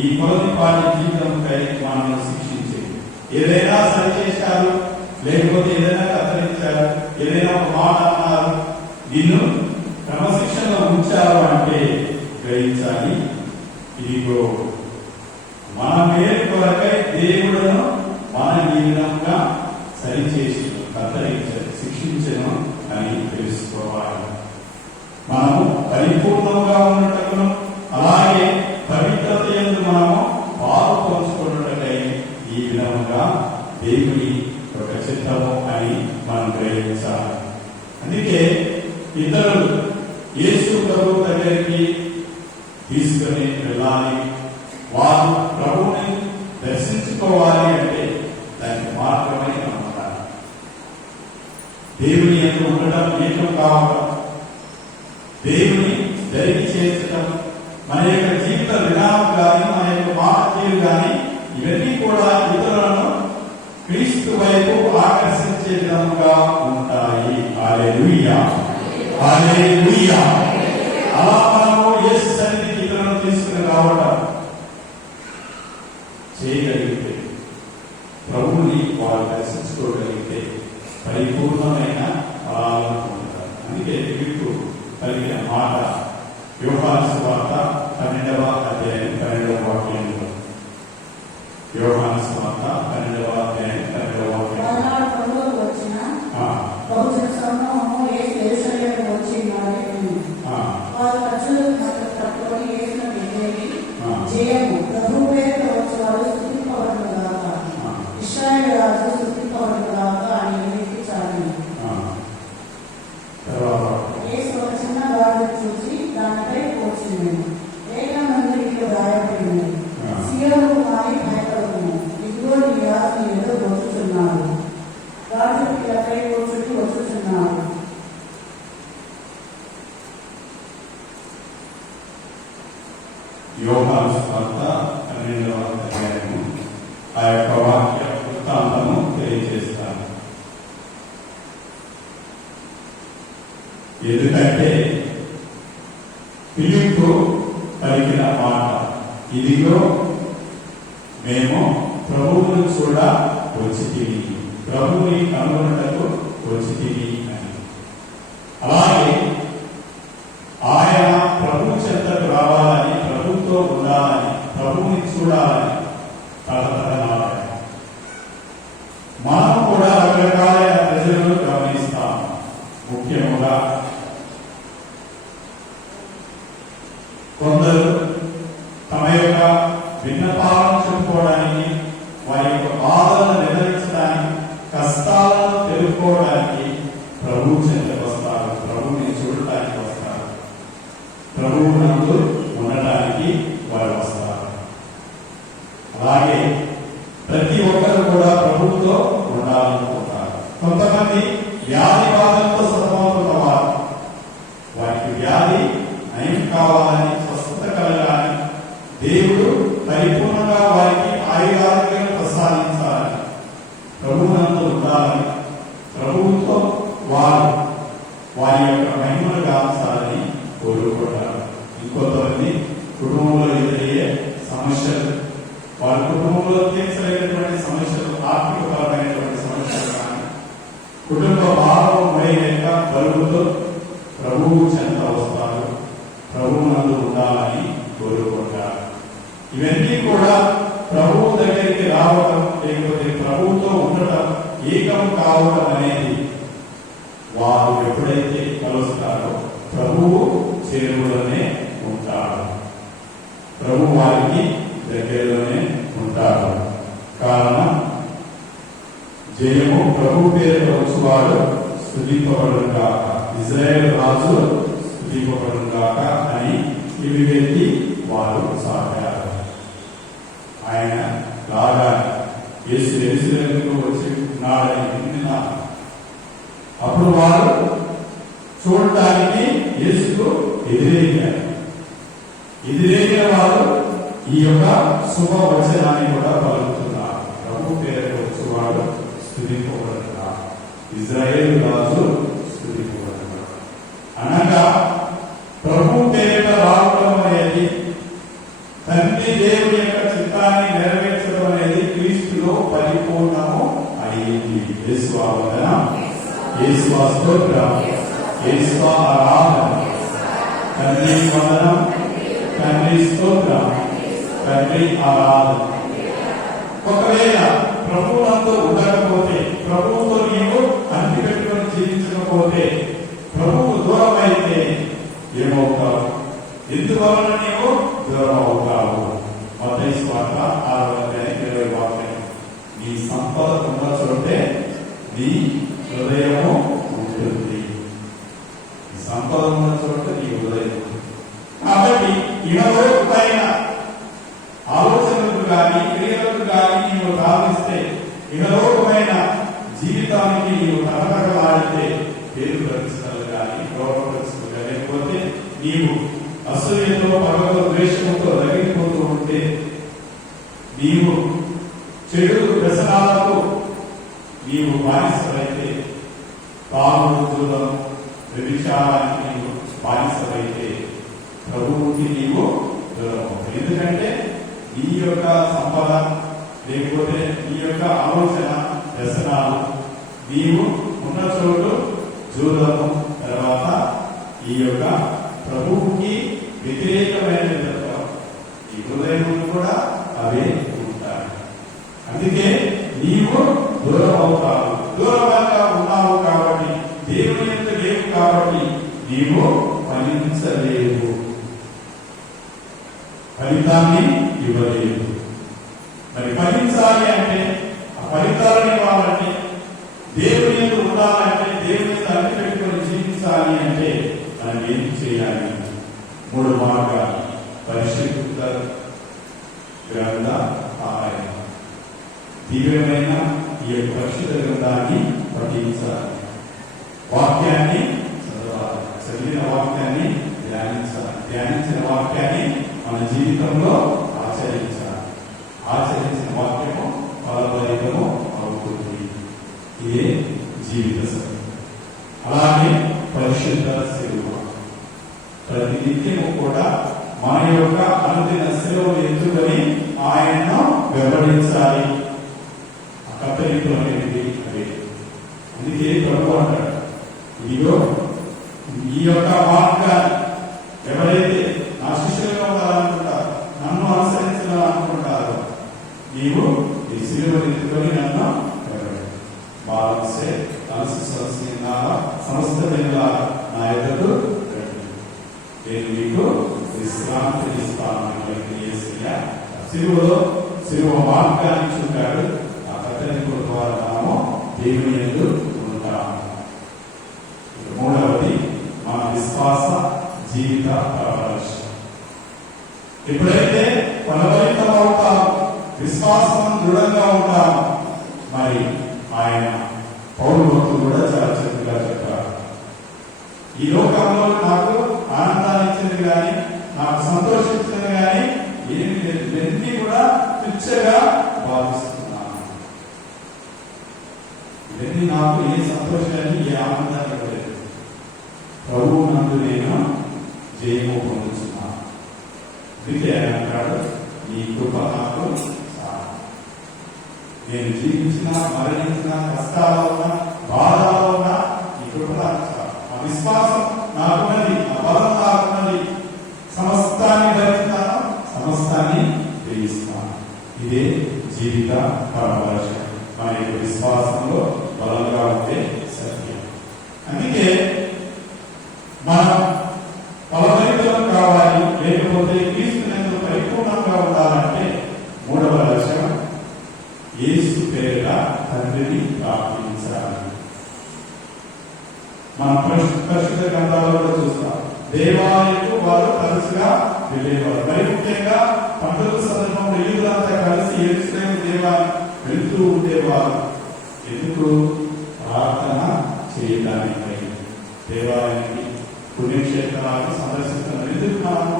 ఈ కొలతిపాటి జీవితంపై మనల్ని శిక్షించేది. ఏదైనా సరి చేశారు, లేకపోతే ఏదైనా కత్తిరించారు, ఏదైనా ఒక మాట అన్నారు, నిన్ను క్రమశిక్షణలో ఉంచారు అంటే గ్రహించాలి, ఇదిగో మన మేలు కొరకై దేవుడును మన ఈ విధంగా సరిచేసి కత్తిరించారు, శిక్షించను అని తెలుసుకోవాలి. మనము పరిపూర్ణంగా ఉన్నట్టును, అలాగే పవిత్రత యందు మనము పాలు పంచుకున్నట్టుకై ఈ విధంగా దేవుని ఒక చిత్తము అని మనం గ్రహించాలి. అందుకే ఇతరులు యేసు ప్రభు దగ్గరికి తీసుకుని వెళ్ళాలి, వారు ప్రభువుని దర్శించుకోవాలి అంటే దానికి మార్గమే నమ్మాలి. దేవుని యందు ఉండటం, ఏకం కావడం, దేవుని జరిగి చేర్చడం, మన యొక్క జీవిత విధానం కానీ, మన యొక్క మాట తీరు కానీ, ఇవన్నీ కూడా ఇతరులను క్రీస్తు వైపు ఆకర్షించే విధంగా ఉంటాయి. హల్లెలూయా. హల్లెలూయా, హల్లెలూయా. అలా మనము యేసు సన్నిధికి ఇతరులను తీసుకుని రావడం చేయగలిగితే, ప్రభువుని వారు దర్శించుకోగలిగితే పరిపూర్ణమైన ఫలాలను పొందుతారు. అందుకే వీరు కలిగిన మాట యోహాను సువార్త 12వ అధ్యాయం 12వ వాక్యంలో, యోహాను సువార్త 12వ అధ్యాయం 12వ వాక్యం. మరునాడు ప్రభువుకు వచ్చిన బహుజన సమూహము యేసు యెరూషలేముకు వచ్చినారని విని, వారు ఖర్చులు పట్టుకొని యేసును ఎదిరి, జయము ప్రభువు పేరిట వచ్చేవాడు స్తుతింపబడును గాక, ఇశ్రాయేలు రాజు స్తుతింపబడును గాక అని ఎగిరి చాలింది. యేసు ఒక చిన్న గాడిని చూసి దానిపై కూర్చుంది. ఏకమందిరికి రాయబడింది, సీయోను కుమారి భయపడకుము, ఇదిగో నీ రాజు నీ ఎదుట వచ్చుచున్నాడు, రాజు పిల్లపై కూర్చుని వచ్చుచున్నాడు. యోహాను సువార్త 12వ అధ్యాయము ఆ యొక్క వాక్య వృత్తాంతము తెలియజేస్తాను. ఎందుకంటే ఫిలిప్పు పలికిన మాట, ఇదిగో మేము ప్రభువును చూడ వచ్చితిమి, ప్రభువుని కనుగొనుటకు వచ్చితిమి అని. అలాగే ఆయన ప్రభు చెంతకు రావాలని, ప్రభుతో ఉండాలని, ప్రభువుని చూడాలని తలతలనాడాడు. మనం కూడా రకరకాలైన ప్రజలను గమనిస్తాము. ముఖ్యముగా కొందరు తమ యొక్క విన్నపాలను చెప్పుకోవడానికి, వారి యొక్క బాధలను నిర్వహించడానికి, కష్టాలను తెలుసుకోవడానికి ప్రభువు చెంతకు వస్తారు, ప్రభువుని చూడటానికి వస్తారు, ప్రభువు నందు ఉండటానికి వారు వస్తారు. అలాగే ప్రతి ఒక్కరు కూడా ప్రభువుతో ఉండాలనుకుంటారు. కొంతమంది వ్యాధి బాధలతో సతమవుతున్న వారు, వారికి వ్యాధి నయం కావాలని, స్వస్థత కలగాలని, దేవుడు పరిపూర్ణంగా వారికి ఆయురారోగ్యాన్ని ప్రసాదించాలని, ప్రభువునందు ఉండాలని, ప్రభువుతో వారు వారి యొక్క మహిమను గాంచాలని కోరుకుంటారు. ఇంకొంతమంది కుటుంబంలో ఎదురయ్యే సమస్యలు, వారి కుటుంబంలో తీర్చలేనటువంటి సమస్యలు, ఆర్థికపరమైనటువంటి సమస్యలు కానీ, కుటుంబ భావం మొదలైన బరువుతో ప్రభువు చెంత వస్తారు, ప్రభువునందు ఉండాలని కోరుకుంటారు. ఇవన్నీ కూడా ప్రభువు దగ్గరికి రావడం, లేకపోతే ప్రభువుతో ఉండటం, ఏకం కావడం అనేది వారు ఎప్పుడైతే కలుస్తారో ప్రభువు చేరువలోనే ఉంటాడు, ప్రభు వారికి దగ్గరలోనే ఉంటాడు. కారణం, జయము ప్రభు పేరుతో వచ్చువాడు స్తుతింపబడును గాక, ఇశ్రాయేలు రాజు స్తుతింపబడును గాక అని ఇవి వెళ్ళి వారు సాగారు. ఆయన లాగా యేసు యెరూషలేముకు వచ్చి ఉన్నాడని విన్నారు. అప్పుడు వారు చూడటానికి యేసుకు ఎదిరేగారు. ఎదిరేగిన వారు ఈ యొక్క శుభవచనాన్ని కూడా పలుకుతున్నారు. ప్రభు పేరు వచ్చేవాడు స్తుతింపబడును, ఇశ్రాయేలు రాజు స్తుతింపబడును. అనగా ప్రభు పేరిట రావడం అనేది, తండ్రి దేవుని యొక్క చిత్తాన్ని నెరవేర్చడం అనేది క్రీస్తులో పరిపూర్ణము అయింది. యేసు వందనం, యేసు స్తోత్రం, యేసు ఆరాధన. తండ్రి వందనం, తండ్రి స్తోత్రం, తండ్రి ఆరాధన. ఒకవేళ ప్రభువునందు ఉండకపోతే, ప్రభువుతో నీవు అంటి పెట్టుకొని జీవించకపోతే, ప్రభువు దూరం అయితే ఏమవుతావు? ఎందువలన నీవు దూరం అవుతావు? మత్తయి సువార్త 6:20 వాక్యం. నీ సంపద ఉన్న చోటే నీ హృదయము ఉంటుంది. సంపద ఉన్న చోట నీ హృదయం. కాబట్టి ఇహలోకమైన ఆలోచనలకు కానీ, క్రియలకు కానీ నీవు సాధిస్తే, ఇహలోకమైన జీవితానికి నీవు తరతరలాడితే, పేరు ప్రతిష్టలు కానీ, గౌరవ ప్రతిష్టలు కానీ, లేకపోతే నీవు అసూయతో, పగతో, ద్వేషంతో రగిలిపోతూ ఉంటే, నీవు చెడు వ్యసనాలకు నీవు బానిసలైతే, తాగుడు, వ్యభిచారానికి నీవు బానిసవైతే ప్రభువుకి నీవు దూరం అవుతావు. ఎందుకంటే నీ యొక్క సంపద లేకపోతే నీ యొక్క ఆలోచన వ్యసనాలు నీవు ఉన్న చోటు జూదము, తర్వాత ఈ యొక్క ప్రభువుకి వ్యతిరేకమైన విధంగా ఈ హృదయం కూడా అవే ఉంటాయి. అందుకే నీవు దూరం అవుతావు. దూరంగా ఉన్నావు కాబట్టి, దేవుని యొక్క లేవు కాబట్టి నీవు ఫలించలేవు, ఫలితాన్ని ఇవ్వలేదు. మరి ఫలించాలి అంటే ఆ ఫలితాలను ఇవ్వాలంటే, దేవుని యొక్క ఉండాలంటే, దేవుని అన్ని పెట్టుకొని జీవించాలి అంటే మనం ఏం చేయాలి? 3 మార్గాలు. పరిశుద్ధ గ్రంథ ఆలయం, దివ్యమైన ఈ యొక్క పరిశుద్ధ గ్రంథాన్ని పఠించాలి, వాక్యాన్ని చదవాలి, చదివిన వాక్యాన్ని ధ్యానించాలి, ధ్యానించిన వాక్యాన్ని మన జీవితంలో ఆచరించాలి, ఆచరించిన వాక్యము ఫలభరితము అవుతుంది. ఇదే జీవిత సత్యం. అలాగే పరిశుద్ధ శిలువ, ప్రతి నిత్యము కూడా మన యొక్క అనుదిన శిలువ ఎత్తుకొని ఆయనను వెంబడించాలి. కథలికలు అనేది అదే. అందుకే ప్రభు అంటాడు, ఇదిగో ఈ యొక్క మార్గాన్ని ఎవరైతే నా శిష్యులుగా ఉండాలనుకుంటారో, నన్ను అనుసరించాలనుకుంటారో, నీవు ఈ శిలువ ఎత్తుకొని నన్ను బాలసే సమస్త నా ఎదురు నేను మీకు విశ్రాంతి ఇస్తాను. శిలువ మార్గాన్ని చూపాడు. ఆ కథలికుల ద్వారా మనము దేవుని యందు ఉంటాము. 3వది మన విశ్వాస జీవిత ప్రదర్శన. ఎప్పుడైతే ఫలభరితం అవుతాము, విశ్వాసం దృఢంగా ఉంటాము, మరి ఆయన పౌలు భక్తులు కూడా చాలా చక్కగా చెప్పారు. ఈ లోకంలో నాకు ఆనందాన్ని ఇచ్చింది కానీ, నాకు సంతోషించింది కానీ ఏమి లేదు, ఇవన్నీ కూడా పిచ్చగా భావిస్తున్నాను. ఇవన్నీ నాకు ఏ సంతోషాన్ని, ఏ ఆనందాన్ని ఇవ్వలేదు. ప్రభువు నందు నేను జయము పొందుతున్నాను. అందుకే ఆయన అంటాడు, నీ కృప నాకు నేను జీవించిన, మరణించిన, కష్టాల్లో ఉన్నా, బాధలో ఉన్నా నీ కృప నాకు ఆ విశ్వాసం నాకున్నది, ఆ బలం నాకున్నది. సమస్తాన్ని భరిస్తాను, సమస్తాన్ని జయిస్తాను. ఇదే జీవిత పరమర్శ. మన యొక్క విశ్వాసంలో బలంగా ఉంటే సత్యం. అందుకే మనం ఫలభరితం కావాలి, లేకపోతే క్రీస్తునందు పరిపూర్ణంగా ఉండాలంటే 3వ లక్ష్యం యేసు పేరిట తండ్రిని ప్రార్థించాలి. మన పరిశుద్ధ గ్రంథాల్లో కూడా చూస్తాం, దేవాలయకు వారు తరచుగా వెళ్ళేవారు. మరి ముఖ్యంగా పండుగ సందర్భంలో యూదులంతా కలిసి యెరూషలేము దేవాలయం వెళ్తూ ఉండేవారు. ఎందుకు? ప్రార్థన చేయడానికి. దేవాలయానికి, పుణ్యక్షేత్రాలను సందర్శించడం ఎందుకు? మనం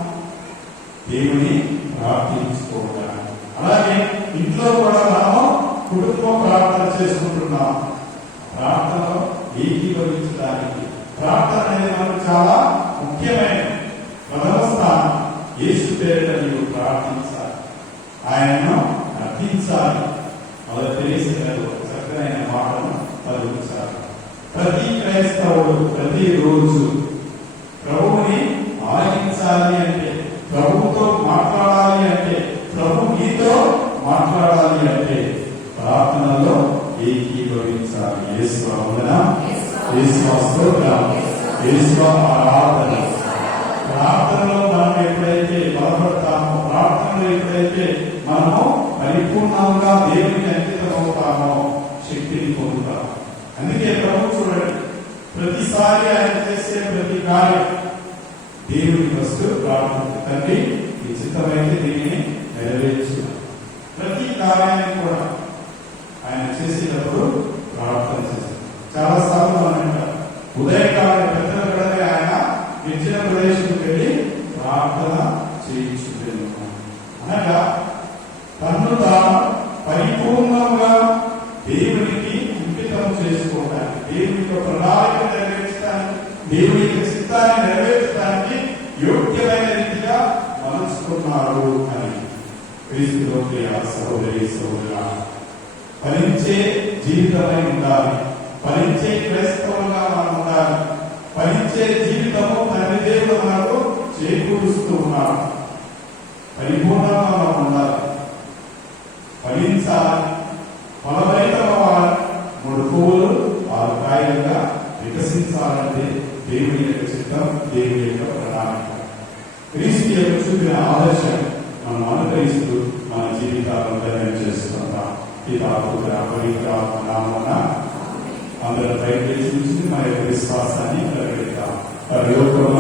దేవుని ప్రార్థించుకోవడానికి. అలాగే ఇంట్లో కూడా మనము కుటుంబం ప్రార్థన చేసుకుంటున్నాం. ప్రార్థనలో ఏకీభవించడానికి ప్రార్థన అనేది మనకు చాలా ముఖ్యమైన ప్రథమ స్థానం. యేసు పేరిట నీవు ప్రార్థించాలి, ఆయనను అర్థించాలి. అలా తెలిసిన చక్కనైన మాటను పలుకుతారు. ప్రతి క్రైస్తవుడు ప్రతిరోజు ప్రభువుని ఆరాధించాలి అంటే, ప్రభువుతో మాట్లాడాలి అంటే, ప్రభు నీతో మాట్లాడాలి అంటే ప్రార్థనలో ఏకీభవించాలి. యేసు వందనం, యేసు స్తోత్రం, యేసు ఆరాధన. ప్రార్థనలో మనం ఎప్పుడైతే బలపడతామో, ప్రార్థనలో ఎప్పుడైతే మనము పరిపూర్ణంగా దేవునికి అంకితం అవుతామో శక్తిని పొందుతాం. అందుకే ప్రభు చూడండి, ప్రతిసారి ఆయన చేసే ప్రతి కార్యం దేవుని వస్తూ ప్రార్థన, తండ్రి ఈ చిత్తమైతే దీనిని నెరవేర్చు. ప్రతి కార్యాన్ని కూడా ఆయన చేసేటప్పుడు ప్రార్థన చేశారు. చాలా సార్లు మనం అంటాం, ఉదయకాలం పెద్దల కడనే ఆయన ఇచ్చిన ప్రదేశంకి వెళ్ళి ప్రార్థన చేయించుకున్నాను. అనగా తన్ను తాను పరిపూర్ణంగా దేవునికి అంకితం చేసుకోవడానికి, దేవుని యొక్క ప్రణాళిక నెరవేర్చడానికి, దేవుని చిత్తాన్ని నెరవేర్చడానికి యోగ్యమైన రీతిగా మలుచుకున్నారు అని క్రీస్తులో ప్రియ సహోదరి సహోదరుల ఫలించే జీవితమై ఉండాలి. ఫలించే క్రైస్తవులుగా మనం ఉండాలి. ఫలించే జీవితము తండ్రి దేవుడు మనకు చేకూరుస్తూ ఉన్నారు. పరిపూర్ణంగా మనం ఉండాలి. ఫలించాలి, ఫలభరితమవ్వాలి, 3 పువ్వులు 6 కాయలుగా వికసించాలంటే దేవుని యొక్క చిత్తం, దేవుని యొక్క ప్రణాళిక. క్రీస్తు యొక్క చూపిన ఆదర్శం మనం అనుకరిస్తూ మన జీవితాలను ధన్యం చేసుకుంటాం. పితా పుత్ర పవిత్ర నామమున అందరూ ప్రయత్నించి మన యొక్క విశ్వాసాన్ని ప్రకటిద్దాం. పరలోకమున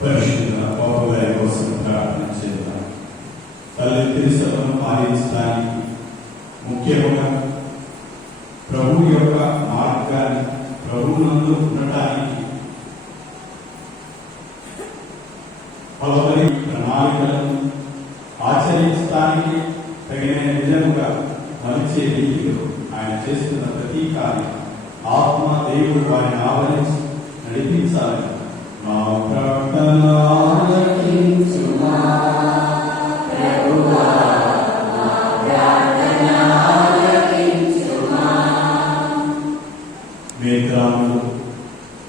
పరిశుద్ధ పాపగారి కోసం ప్రార్థన చేద్దాం. తల్లి తిరుసభను పాలించడానికి ముఖ్యంగా ప్రభు యొక్క మార్గాన్ని ప్రభువునందు ఉండటానికి పలువురి ప్రణాళికలను ఆచరించడానికి తగిన విధముగా మలిచే రీతిలో ఆయన చేస్తున్న ప్రతి కార్యం ఆత్మ దేవుడు వారిని ఆవరించి నడిపించాలని మా ప్రార్థన ఆలకించుమా ప్రభువా, మా ప్రార్థన ఆలకించుమా. మేత్రాములు,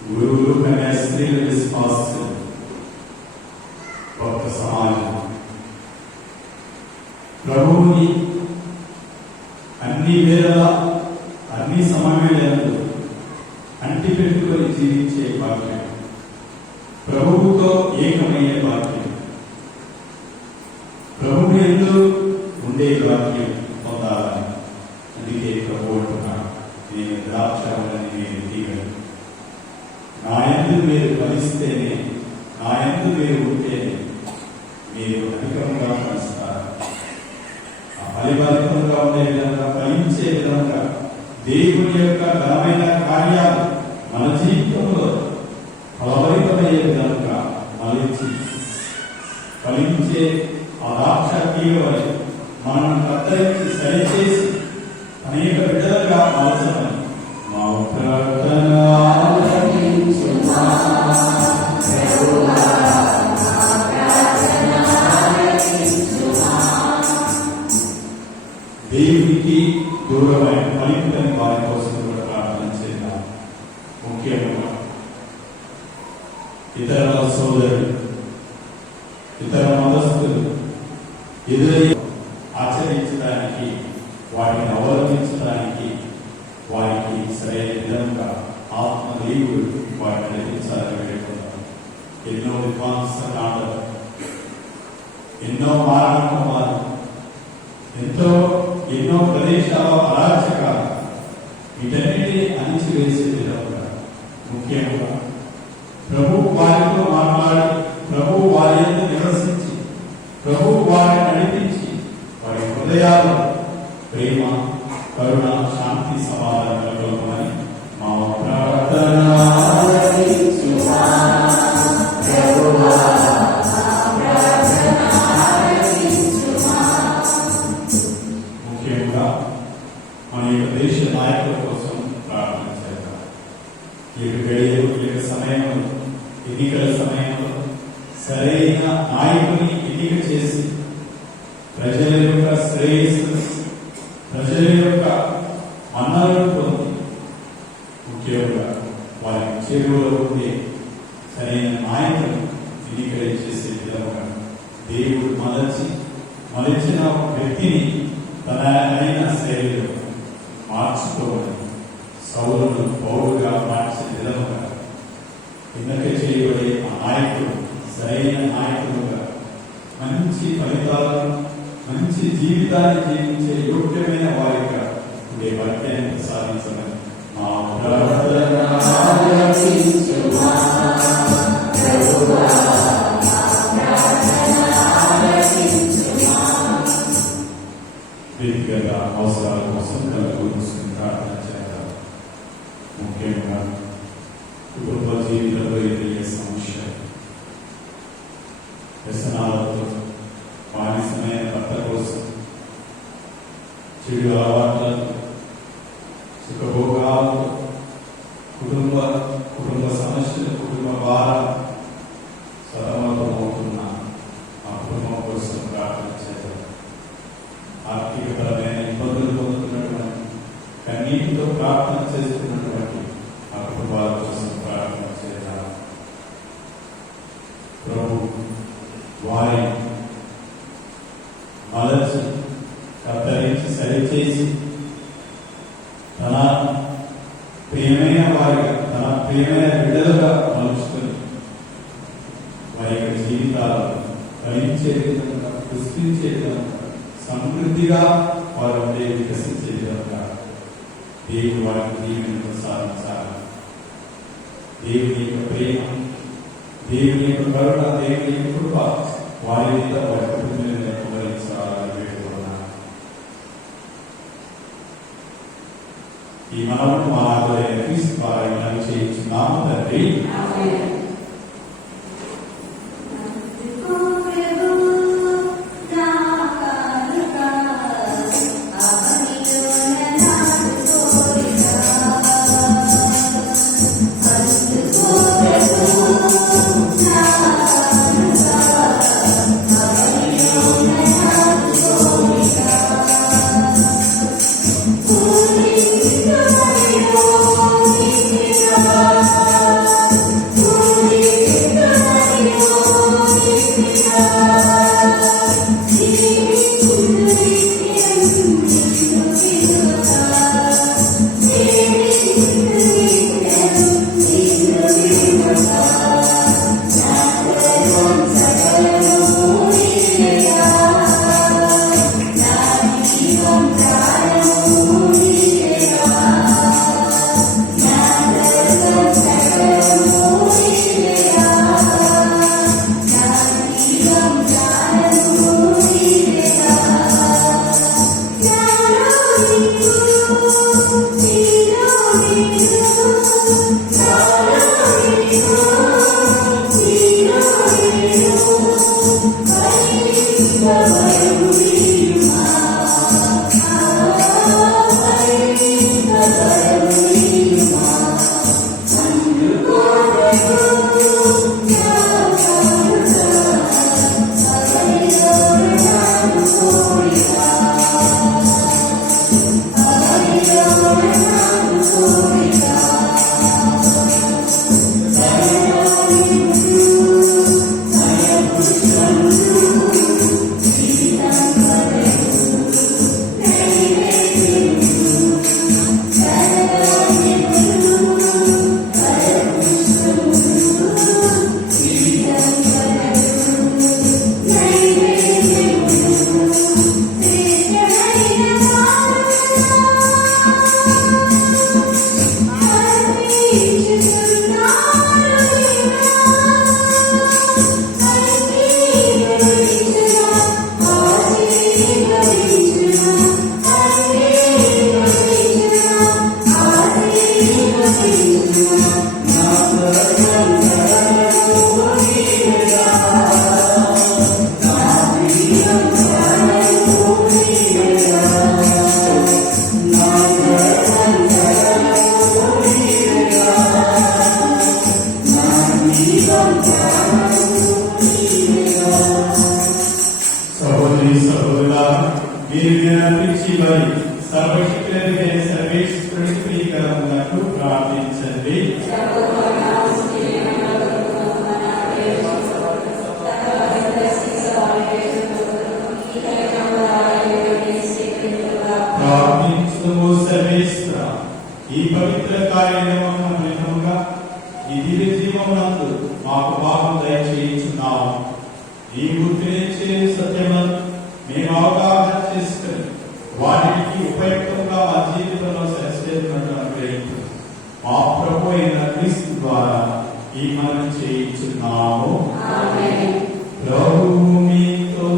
గురువులు, కన్యా స్త్రీల విశ్వాసులు, భక్త సమాజం ప్రభువుని అన్ని వేళలా అన్ని సమయాలలో అంటి పెట్టుకొని జీవించే భాగ్యం, ప్రభువుతో ఏకమయ్యే భాగ్యం, ప్రభువు యందు ఉండే భాగ్యం పొందాలని. అందుకే ప్రభు అంటున్నాడు, నేను ద్రాక్షావళిని మీరు తీగలు, నా యందు మీరు ఫలిస్తేనే, నా యందు మీరు ఉంటేనే మీరు అధికంగా ఫలిస్తారు. ఆ ఫలిఫలితంగా ఉండే విధంగా, ఫలించే విధంగా దేవుని యొక్క ఘనమైన కార్యాలు మన జీవితంలో ఫలభరితమయ్యే విధంగా మలించి ఫలించే ఆ ద్రాక్ష తీగవలె మనం కత్తరించి సరిచేసి అనేక బిడ్డలుగా మలచమని మా ప్రార్థన ఆలకించుమా ప్రభువా, మా ప్రార్థన ఆలకించుమా. దేవునికి దూరమైన ఫలించని వారి కోసం కూడా ప్రార్థన చేద్దాం. ముఖ్యంగా ఇతర సోదరులు, ఇతర మతస్థులు ఎదురై ఆచరించడానికి, వాటిని అవలంబించడానికి వారికి సరైన విధంగా ఆత్మదేవుడు వాటిని నడిపించాలని వేడుకుంటాం. ఎన్నో విధ్వంస కాండలు, ఎన్నో మారణకమాలు, ఎన్నో ప్రదేశాల అరాచకాలు, వీటన్నిటినీ అణిచివేసే విధంగా ముఖ్యంగా ప్రభు వారితో మాట్లాడి, ప్రభు వారి యందు నివసించి, ప్రభు వారిని నడిపించి, వారి హృదయాలు ప్రేమ, కరుణ, శాంతి, సమాధానం కలుగుమని మా ప్రార్థన ఆలకించుమా ప్రభువా, మా ప్రార్థన ఆలకించుమా. ముఖ్యంగా మన యొక్క దేశ నాయకుల కోసం ప్రార్థన చేద్దాం. ఈ గడియలు, ఈ సమయంలో, ఎన్నికల సమయంలో సరైన నాయకుని ఎన్నిక చేసి ప్రజల యొక్క శ్రేయస్సు, ప్రజల యొక్క మన్నలను పొంది ముఖ్యంగా వారి చెరువులో ఉండే సరైన నాయకుని ఎన్నిక చేసే విధంగా దేవుడు మలచిన వ్యక్తిని తన అయిన శైలిలో మార్చుకోవాలి. సౌలును పౌరుగా మార్చిన కుటుంబ జీవితంలో ఎదురయ్యే సమస్య, వ్యసనాలతో, బానిసమైన భర్త కోసం, చెడు అలవాట్లతో, సుఖభోగాలతో, కుటుంబ సమస్యలు, కుటుంబ భారం సతమతమవుతున్న ఆ కుటుంబం కోసం ప్రార్థన చేద్దాం. ఆర్థికపరమైన ఇబ్బందులు పొందుతున్నటువంటి, కన్నీటితో ప్రార్థన చేస్తున్నటువంటి ఆ కుటుంబాల కోసం ప్రార్థన చేద్దాం. ప్రభు వారి మలచి కత్తరించి సరిచేసి తన ప్రియమైన వారిగా, తన ప్రియమైన బిడ్డలుగా మలుచుకొని వారి యొక్క జీవితాలను ఫలించే విధంగా, పుష్పించే విధంగా, సమృద్ధిగా వారు వికసించే విధంగా దేవుడు వారికి దీవెనలు ప్రసాదించాలి. దేవుని యొక్క ప్రేమ, దేవుని యొక్క కరుణ, దేవుని యొక్క కృప వారి మీద, వారి కుటుంబం మీద కుమరించాలని వేడుకున్నాను. ఈ మనము మా ఆదరైన క్రీస్తు ద్వారా చేయించున్నాము తండ్రి. ప్రార్థించండి. ప్రార్థించుము సర్వేశ్వర, ఈ పవిత్ర కార్యక్రమంగా ఈ దివ్య జీవమునందు మాకు భాగం దయచేయించున్నాము. ఈ గుర్తించే సత్యములను మేము అవగాహన చేసుకుని వాటికి ఉపయుక్తంగా మా జీవితంలో సరిచేస్తున్నట్టు అనుగ్రహించు. మా ప్రభు అయిన క్రీస్తు ద్వారా ఈ మనం చేయించున్నాము. ప్రభు మీతో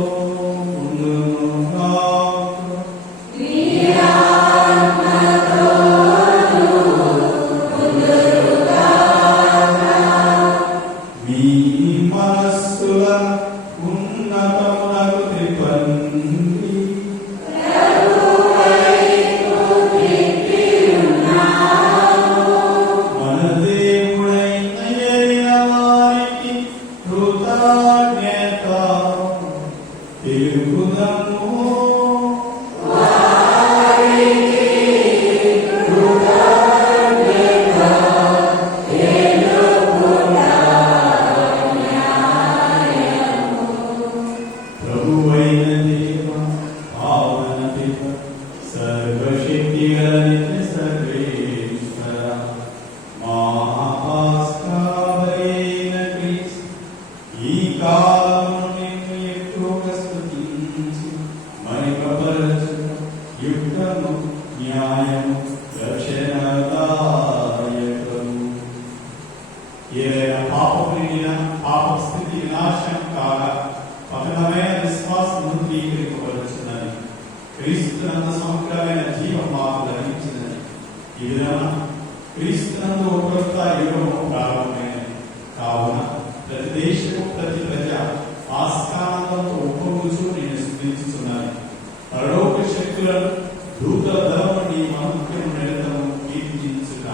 ఏదైనా పాపం నిండిన పాప స్థితి వినాశం కాగా పతనమైన విశ్వాసం నూతనీకరింపబడుచున్నది. క్రీస్తునందు సమగ్రమైన జీవం మాకు లభించినది. ఈ విధంగా క్రీస్తునందు ఉపయుక్త యుగము ప్రారంభమైనది. కావున ప్రతి దేశము ప్రతి ప్రజ ఆస్కానందంతో ఉప్పొంగుచు నేను స్తుతించుచున్నాను. పరలోక శక్తులను దూతల ధర్మ నీ మహత్యము నిరంతరము కీర్తించుట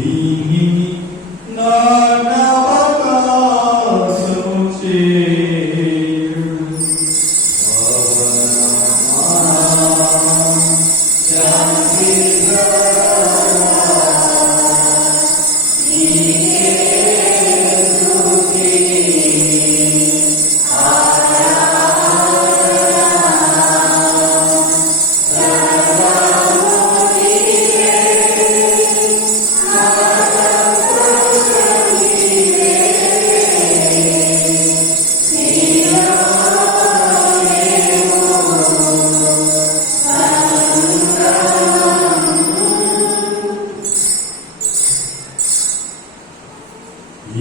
దీనిని నానవకాశము చేయుడు.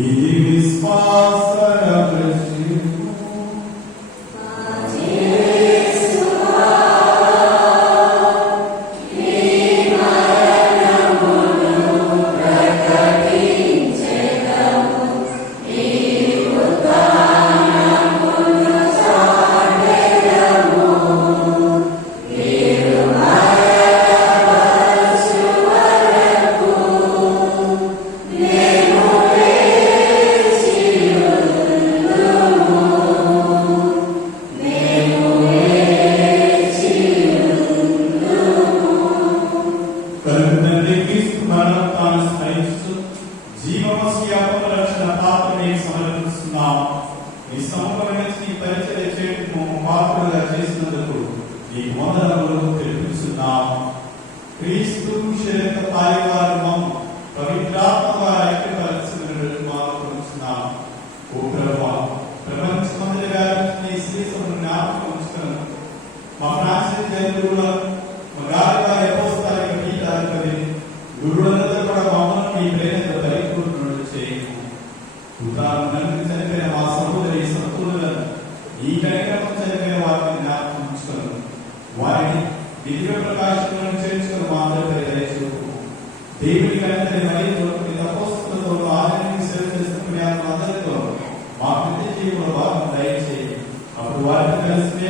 ఇది విశ్వాసర ప్రజలు క్రీస్తు శరీర పాలివారము పవిత్రాత్మ వారి ఐక్యపరచుకున్నట్లు మాట్లాడుతున్నాం. ఓ ప్రభువా, ప్రపంచమంతటి వ్యాపించిన ఈ శ్రీసభను జ్ఞాపకం ఉంచుకున్నాను. మా ఫ్రాన్సిస్ గురువులను, మా గాలి అపోస్తలిక పీఠాధిపతి గురువులందరూ కూడా మమ్మల్ని మీ ప్రేమతో పరిపూర్ణులు చేయము. ఉదాహరణకు చనిపోయిన మా సహోదరి సంపూర్ణులను, ఈ కార్యక్రమం చనిపోయిన వారిని జ్ఞాపకం ఉంచుకున్నాను. వారిని దివ్య ప్రకాశంలో చేర్చుకుని మాత్రమే దయచూపు. దేవునికి అందరి మరియు అపోస్తలతో ఆదరణకి సేవ చేస్తున్న అందరితో మా ప్రతి జీవుల భాగం దయచేయి. అప్పుడు వారిని కలిసి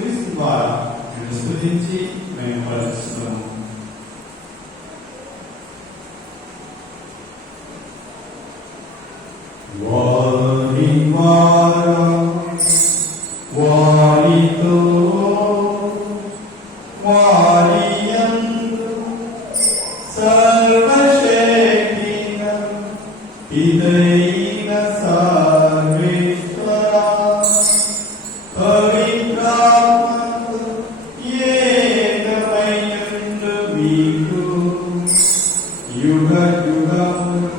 క్రీస్తు ద్వారా మేము స్తుతించి మేము పలుకుతున్నాము. వారితో వారియందు సర్వశక్తిన పితైన సర్వేశ్వరా పవిత్రాత్మకు ఏకమైయుండు మీకు యుగ యుగములు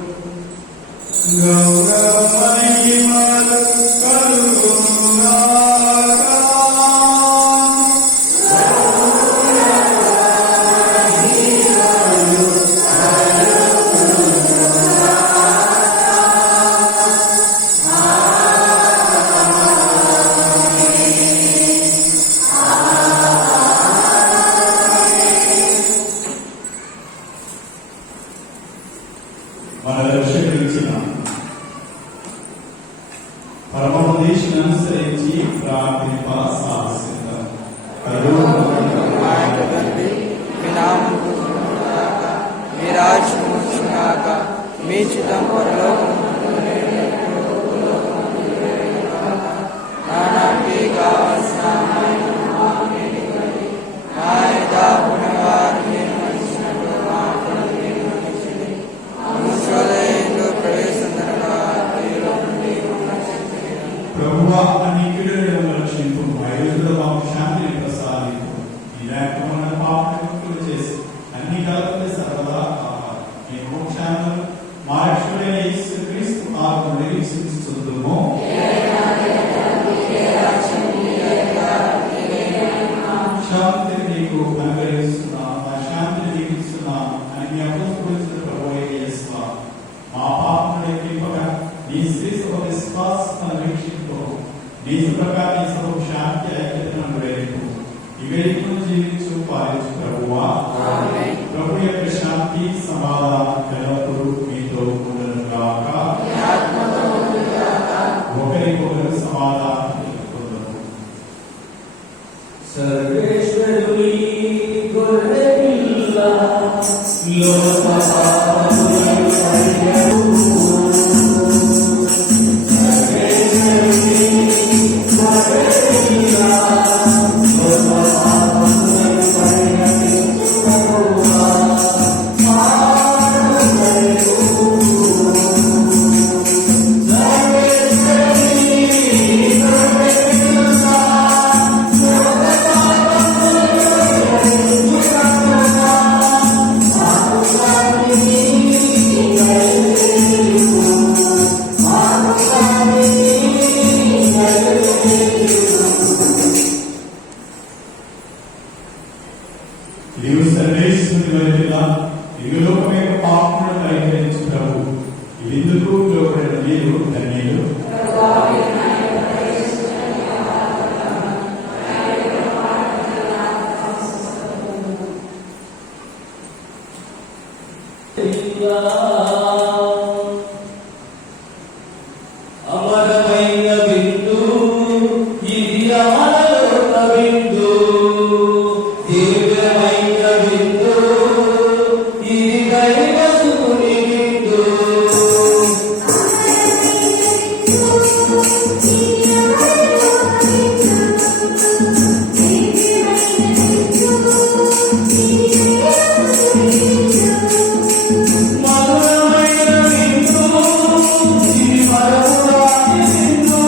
గౌరవ మహిమలు కలుగునుగాక. మన రక్షకుడిచ్చిన పరమోపదేశం అనుసరించి ప్రార్థింప సాహసిద్దాం. మీ రాజ్యం వచ్చుగాక, మీ చిత్తం పరలోకమందు నానాటికి కావలసిన ప్రభువా, అన్ని కీడులను రక్షింపు, వయోధుల మాకు శాంతిని ప్రసాదింపు. ఈ లేఖమైన పాపములు చేసి అన్ని కలపని సర్వదా కావాలి. మీ మోక్షాలను మా రక్షకుడైన యేసుక్రీస్తు ఆత్మను నిరీక్షించుచుందుము. శాంతిని నీకు అనుగ్రహిస్తున్నా, మా శాంతిని నీకు ఇస్తున్నా అని మీ అపోస్తలుడైన ప్రభువైన యేసువా, మా పాపములను లెక్కింపగా నీ శ్రీసభ విశ్వాసమును వీక్షింపు. నీ ప్రకారం నీ సభ శాంతి ఐక్యతను అనుగ్రహింపు. ఇవేకును జీవించు పాలించు ప్రభువా. ప్రభు యొక్క శాంతి సమాధానం ఎల్లప్పుడూ మీతో ఉండునుగాక. ఒకరికొకరు సమాధానం తెలుపుకుందాము. సర్వేశ్వరుని గొర్రె పిల్ల లోక నీవు సర్వేశ్వరుని వదిలిలా ఇరు లోకం యొక్క పాపములను పరిహరించు ప్రభు ఇందుకు లోపడిన మీరు ధన్యులు. అమరమైన బిందు ఇది అమరలోక బిందు దివ్యమైన బిందు ఇది దైవసుని బిందు మధురమైన బిందు ఇది మరపురాని బిందు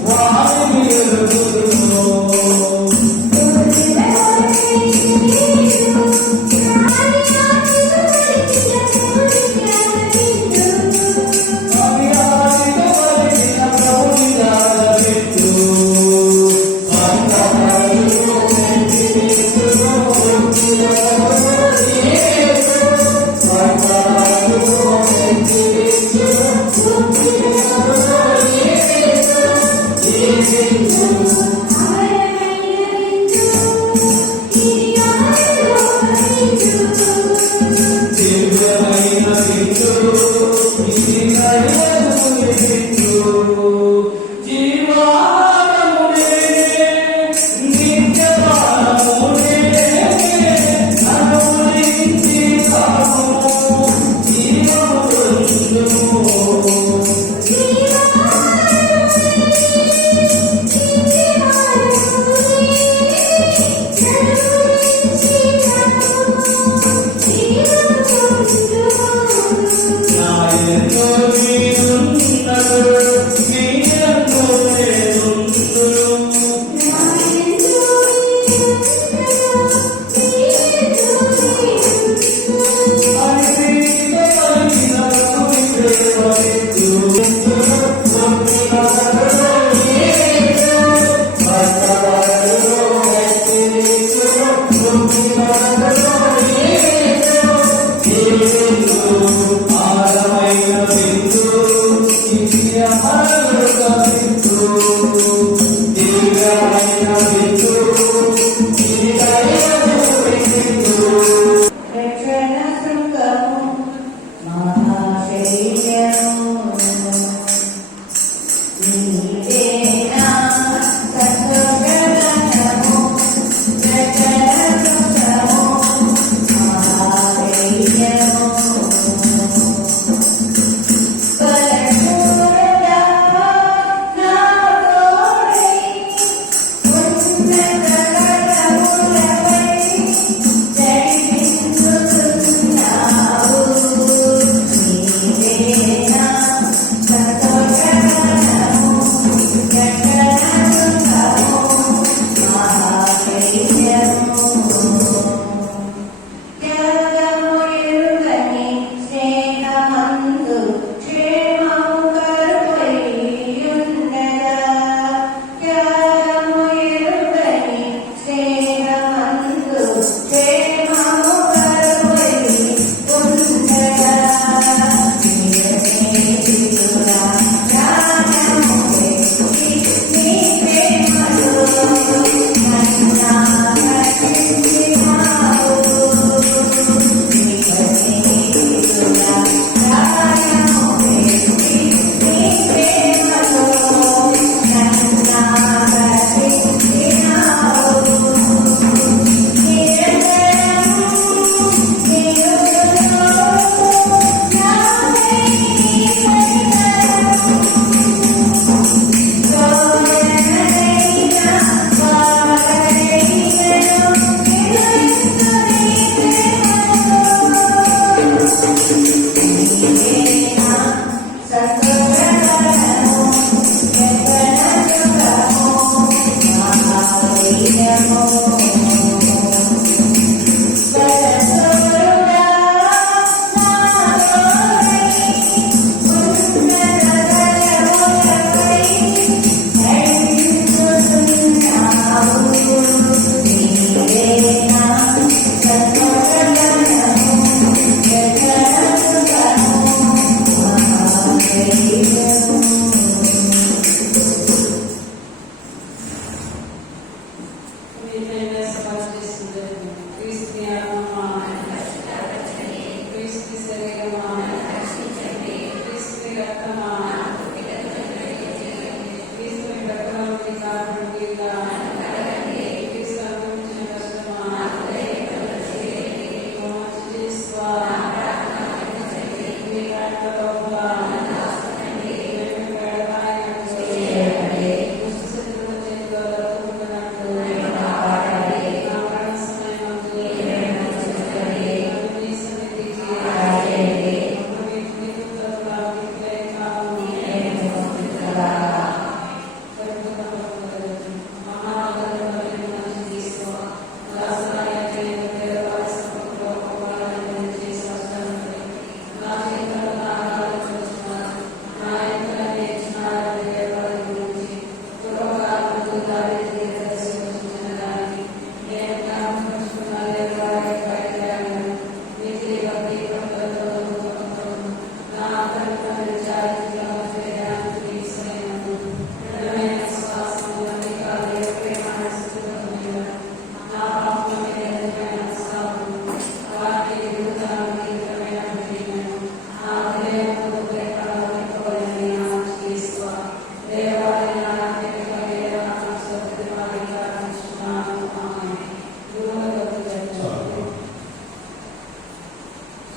Wow.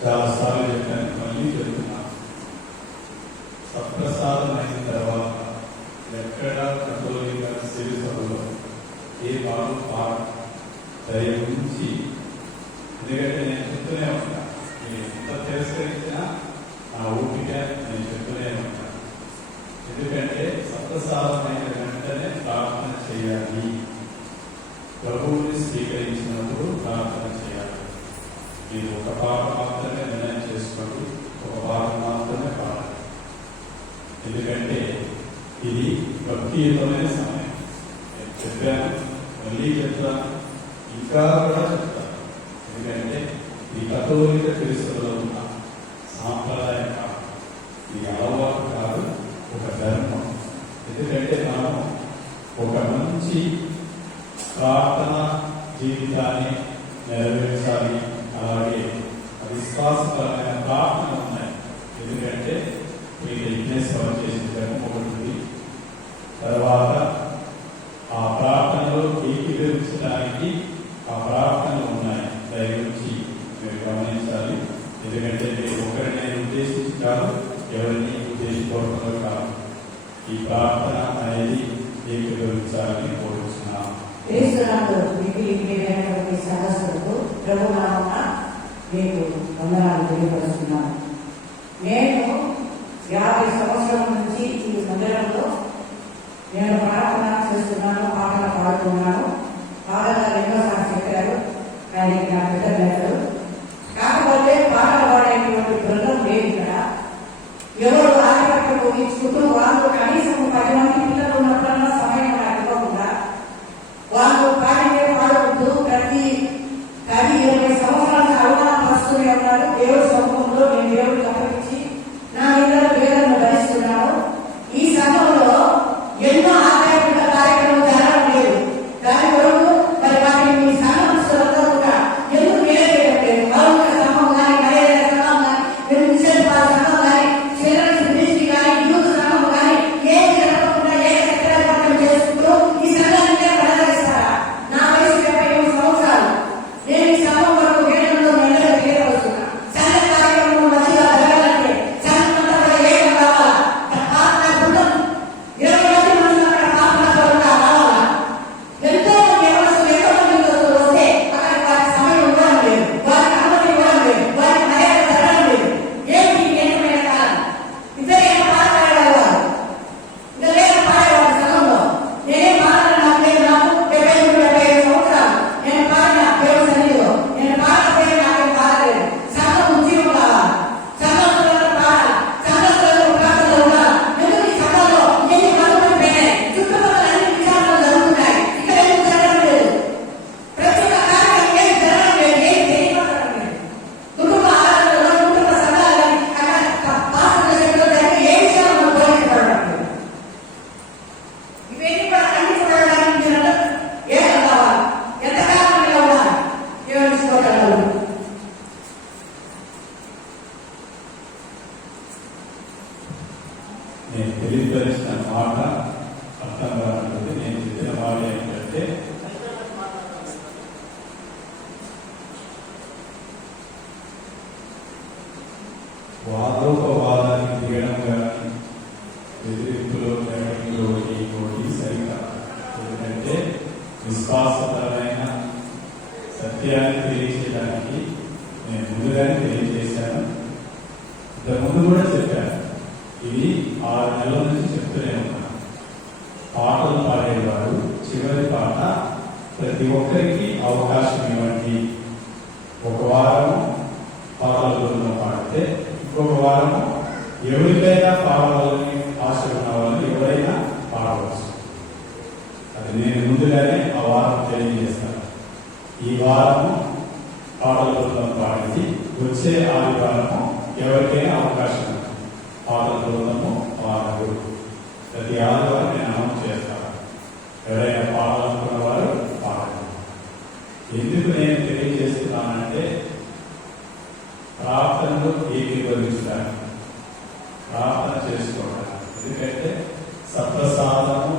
చాలా సార్లు చెప్పాను, మళ్ళీ చెప్తున్నాను. సప్రసాదం అయిన తర్వాత ఎక్కడ కథోలిక సిరిసభలో ఏ బాబు దయవుంచి, ఎందుకంటే నేను చెప్తూనే ఉంటాను, నేను ఎంత తిరస్కరించినా నా ఊపిక నేను చెప్తూనే ఉంటాను. ఎందుకంటే సప్రసాదమైన వెంటనే ప్రార్థన చేయాలి. ప్రభువుని స్వీకరించినప్పుడు ప్రార్థన చేయాలి. మీరు ఒక పాట మాత్రమే నిర్ణయం చేసుకోండి, ఒక పాట మాత్రమే పాడాలి. ఎందుకంటే ఇది భక్తియుతమైన సమయం. నేను చెప్పాను, మళ్ళీ చెప్తాను, ఇంకా కూడా చెప్తాను. ఎందుకంటే ఈ కథోలిక క్రీస్తులో ఉన్న సాంప్రదాయం కాదు, ఇది అలవాటు కాదు, ఒక ధర్మం. ఎందుకంటే మనం ఒక మంచి ప్రార్థన జీవితాన్ని నెరవేర్చాలి. అలాగే విశ్వాసపరమైన ప్రార్థన ఉన్నాయి. ఎందుకంటే మీకు యజ్ఞేశ్వరం చేసిన జన్మ ఒకటి, తర్వాత ఆ ప్రార్థనలో ఏకీభవించడానికి ఆ ప్రార్థనలు ఉన్నాయి. దయచేసి మీరు గమనించాలి. ఎందుకంటే మీరు ఒకరిని ఉద్దేశించి కాదు, ఎవరిని ఉద్దేశించుకోవడంలో కాదు. ఈ ప్రార్థన అనేది ఏకీభవించాలని కోరుతున్నాను. సదస్సులకు ప్రభునామమున మీకు వందనాలు తెలియపరుస్తున్నాను. నేను 50 సంవత్సరాల నుంచి ఈ మందిరంలో నేను ప్రార్థన చేస్తున్నాను, పాటలు పాడుతున్నాను. పాటలు రెండోసారి చెప్పారు, కానీ నా పెద్ద పెట్టరు. కాకపోతే పాటలు పాడేటువంటి బృందం లేదు ఇక్కడ. ఎవరు ఆటపట్టు ఇచ్చుకుంటూ వాళ్ళు కనీసం 10 మంది పిల్లలు ఉన్నప్పుడన్నా సమయం ఇవ్వకుండా వాళ్ళు పాడితే పాడవద్దు, ప్రతి 20 సంవత్సరాలకు అవగాహన వస్తూనే ఉన్నారు. దేవుడి సమూహంలో నేను దేవుడికి అప్పగించి నా ఇద్దరు వేదనను భరిస్తున్నాను. ఈ సమయంలో ఎన్నో ఆధ్యాత్మిక కార్యక్రమం జరగడం లేదు. ఏంటంటే విశ్వాసపరమైన సత్యాన్ని తెలియజేయడానికి నేను ముందుగానే తెలియజేశాను. ఇంతకుముందు కూడా చెప్పాను. ఇది 6 నెలల నుంచి చెప్తూనే ఉన్నాను. పాటలు పాడేవారు చివరి పాట ప్రతి ఒక్కరికి అవకాశం ఇవ్వండి. ఒక వారం పాటల బృందం పాడితే ఇంకొక వారం ఎవరికైనా పాడాలని ఆశ ఉన్న వాళ్ళు ఎవరైనా పాడవచ్చు. అది నేను ముందుగానే ఆ వారం తెలియజేస్తాను. ఈ వారము పాటల బృందం పాడింది, వచ్చే ఆదివారము ఎవరికైనా అవకాశం ఉంది. పాటల బృందము వారు ప్రతి ఆదివారం నేను అనౌన్స్ చేస్తాను. ఎవరైనా పాడాలనుకున్న వారు పాడండి. ఎందుకు నేను తెలియజేస్తున్నానంటే ప్రార్థనలు ఏకీభవించడానికి, ప్రార్థన చేసుకోవడానికి. ఎందుకంటే సప్రసాదము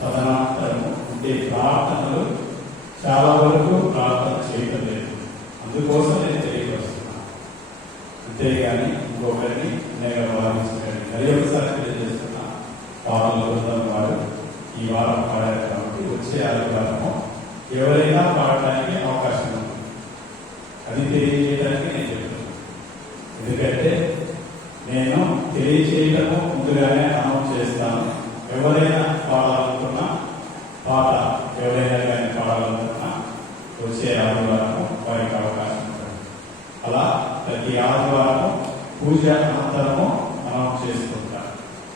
తదనంతరము ఉండే ప్రార్థనలు చాలా వరకు ప్రార్థన చేయటం లేదు. అందుకోసం నేను తెలియవస్తున్నాను. అంతేగాని ఇంకొకరిని నేను భావించకండి. మరి ఒకసారి తెలియజేస్తున్నా, పాటల బృందం వారు ఈ వారం పాడారు కాబట్టి వచ్చే ఆదివారము ఎవరైనా పాడటానికి అవకాశం ఉంది. అది తెలియజేయడానికి నేను చెప్తున్నాను. ఎందుకంటే నేను తెలియజేయటము ముందుగానే అనౌన్స్ చేస్తాను. ఎవరైనా పాడాలనుకున్నా పాట ఎవరైనా కానీ పాడాలనుకున్నా వచ్చే ఆదివారము వారికి అవకాశం ఉంటుంది. అలా ప్రతి ఆదివారము పూజ అనంతరము అనౌన్స్ చేసుకుంటారు.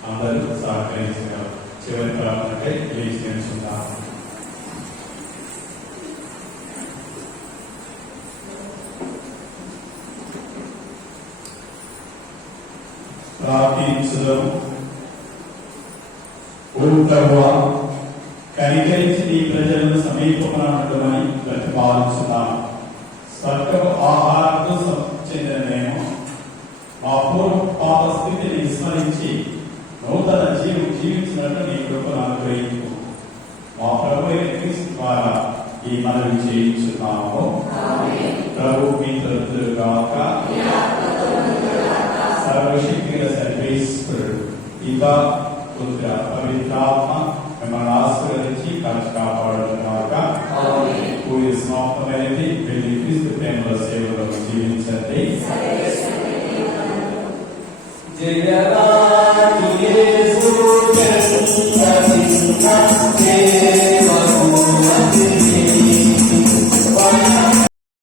అందరూ సహకరించగలరు. చివరి ప్రార్థనకై లేచి నిల్చుంటారు. ప్రార్థించుదాం. ఓ ప్రభువా, కనికరించి నీ ప్రజలను సమీపమని ప్రతిపాదించున్నాను. స్వర్గపు ఆహారంతో చెందిన మేము మా పూర్వ పాప స్థితిని విస్మరించి నూతన జీవించినట్టు నీ కృపను అనుగ్రహించు. మా ప్రభు క్రీస్తు ద్వారా ఈ మనవి చేయించున్నాము. ప్రభు మీ తరపులు గాక. సర్వశక్తిగల సర్వేశ్వరుడు పితా పుత్ర పవిత్రాత్మ మిమ్మల్ని ఆశీర్వదించి కాపాడుతున్నాక పూజ సమాప్తమైనది. వెళ్ళి క్రీస్తు ప్రేమల సేవలో జీవించండి. జయరా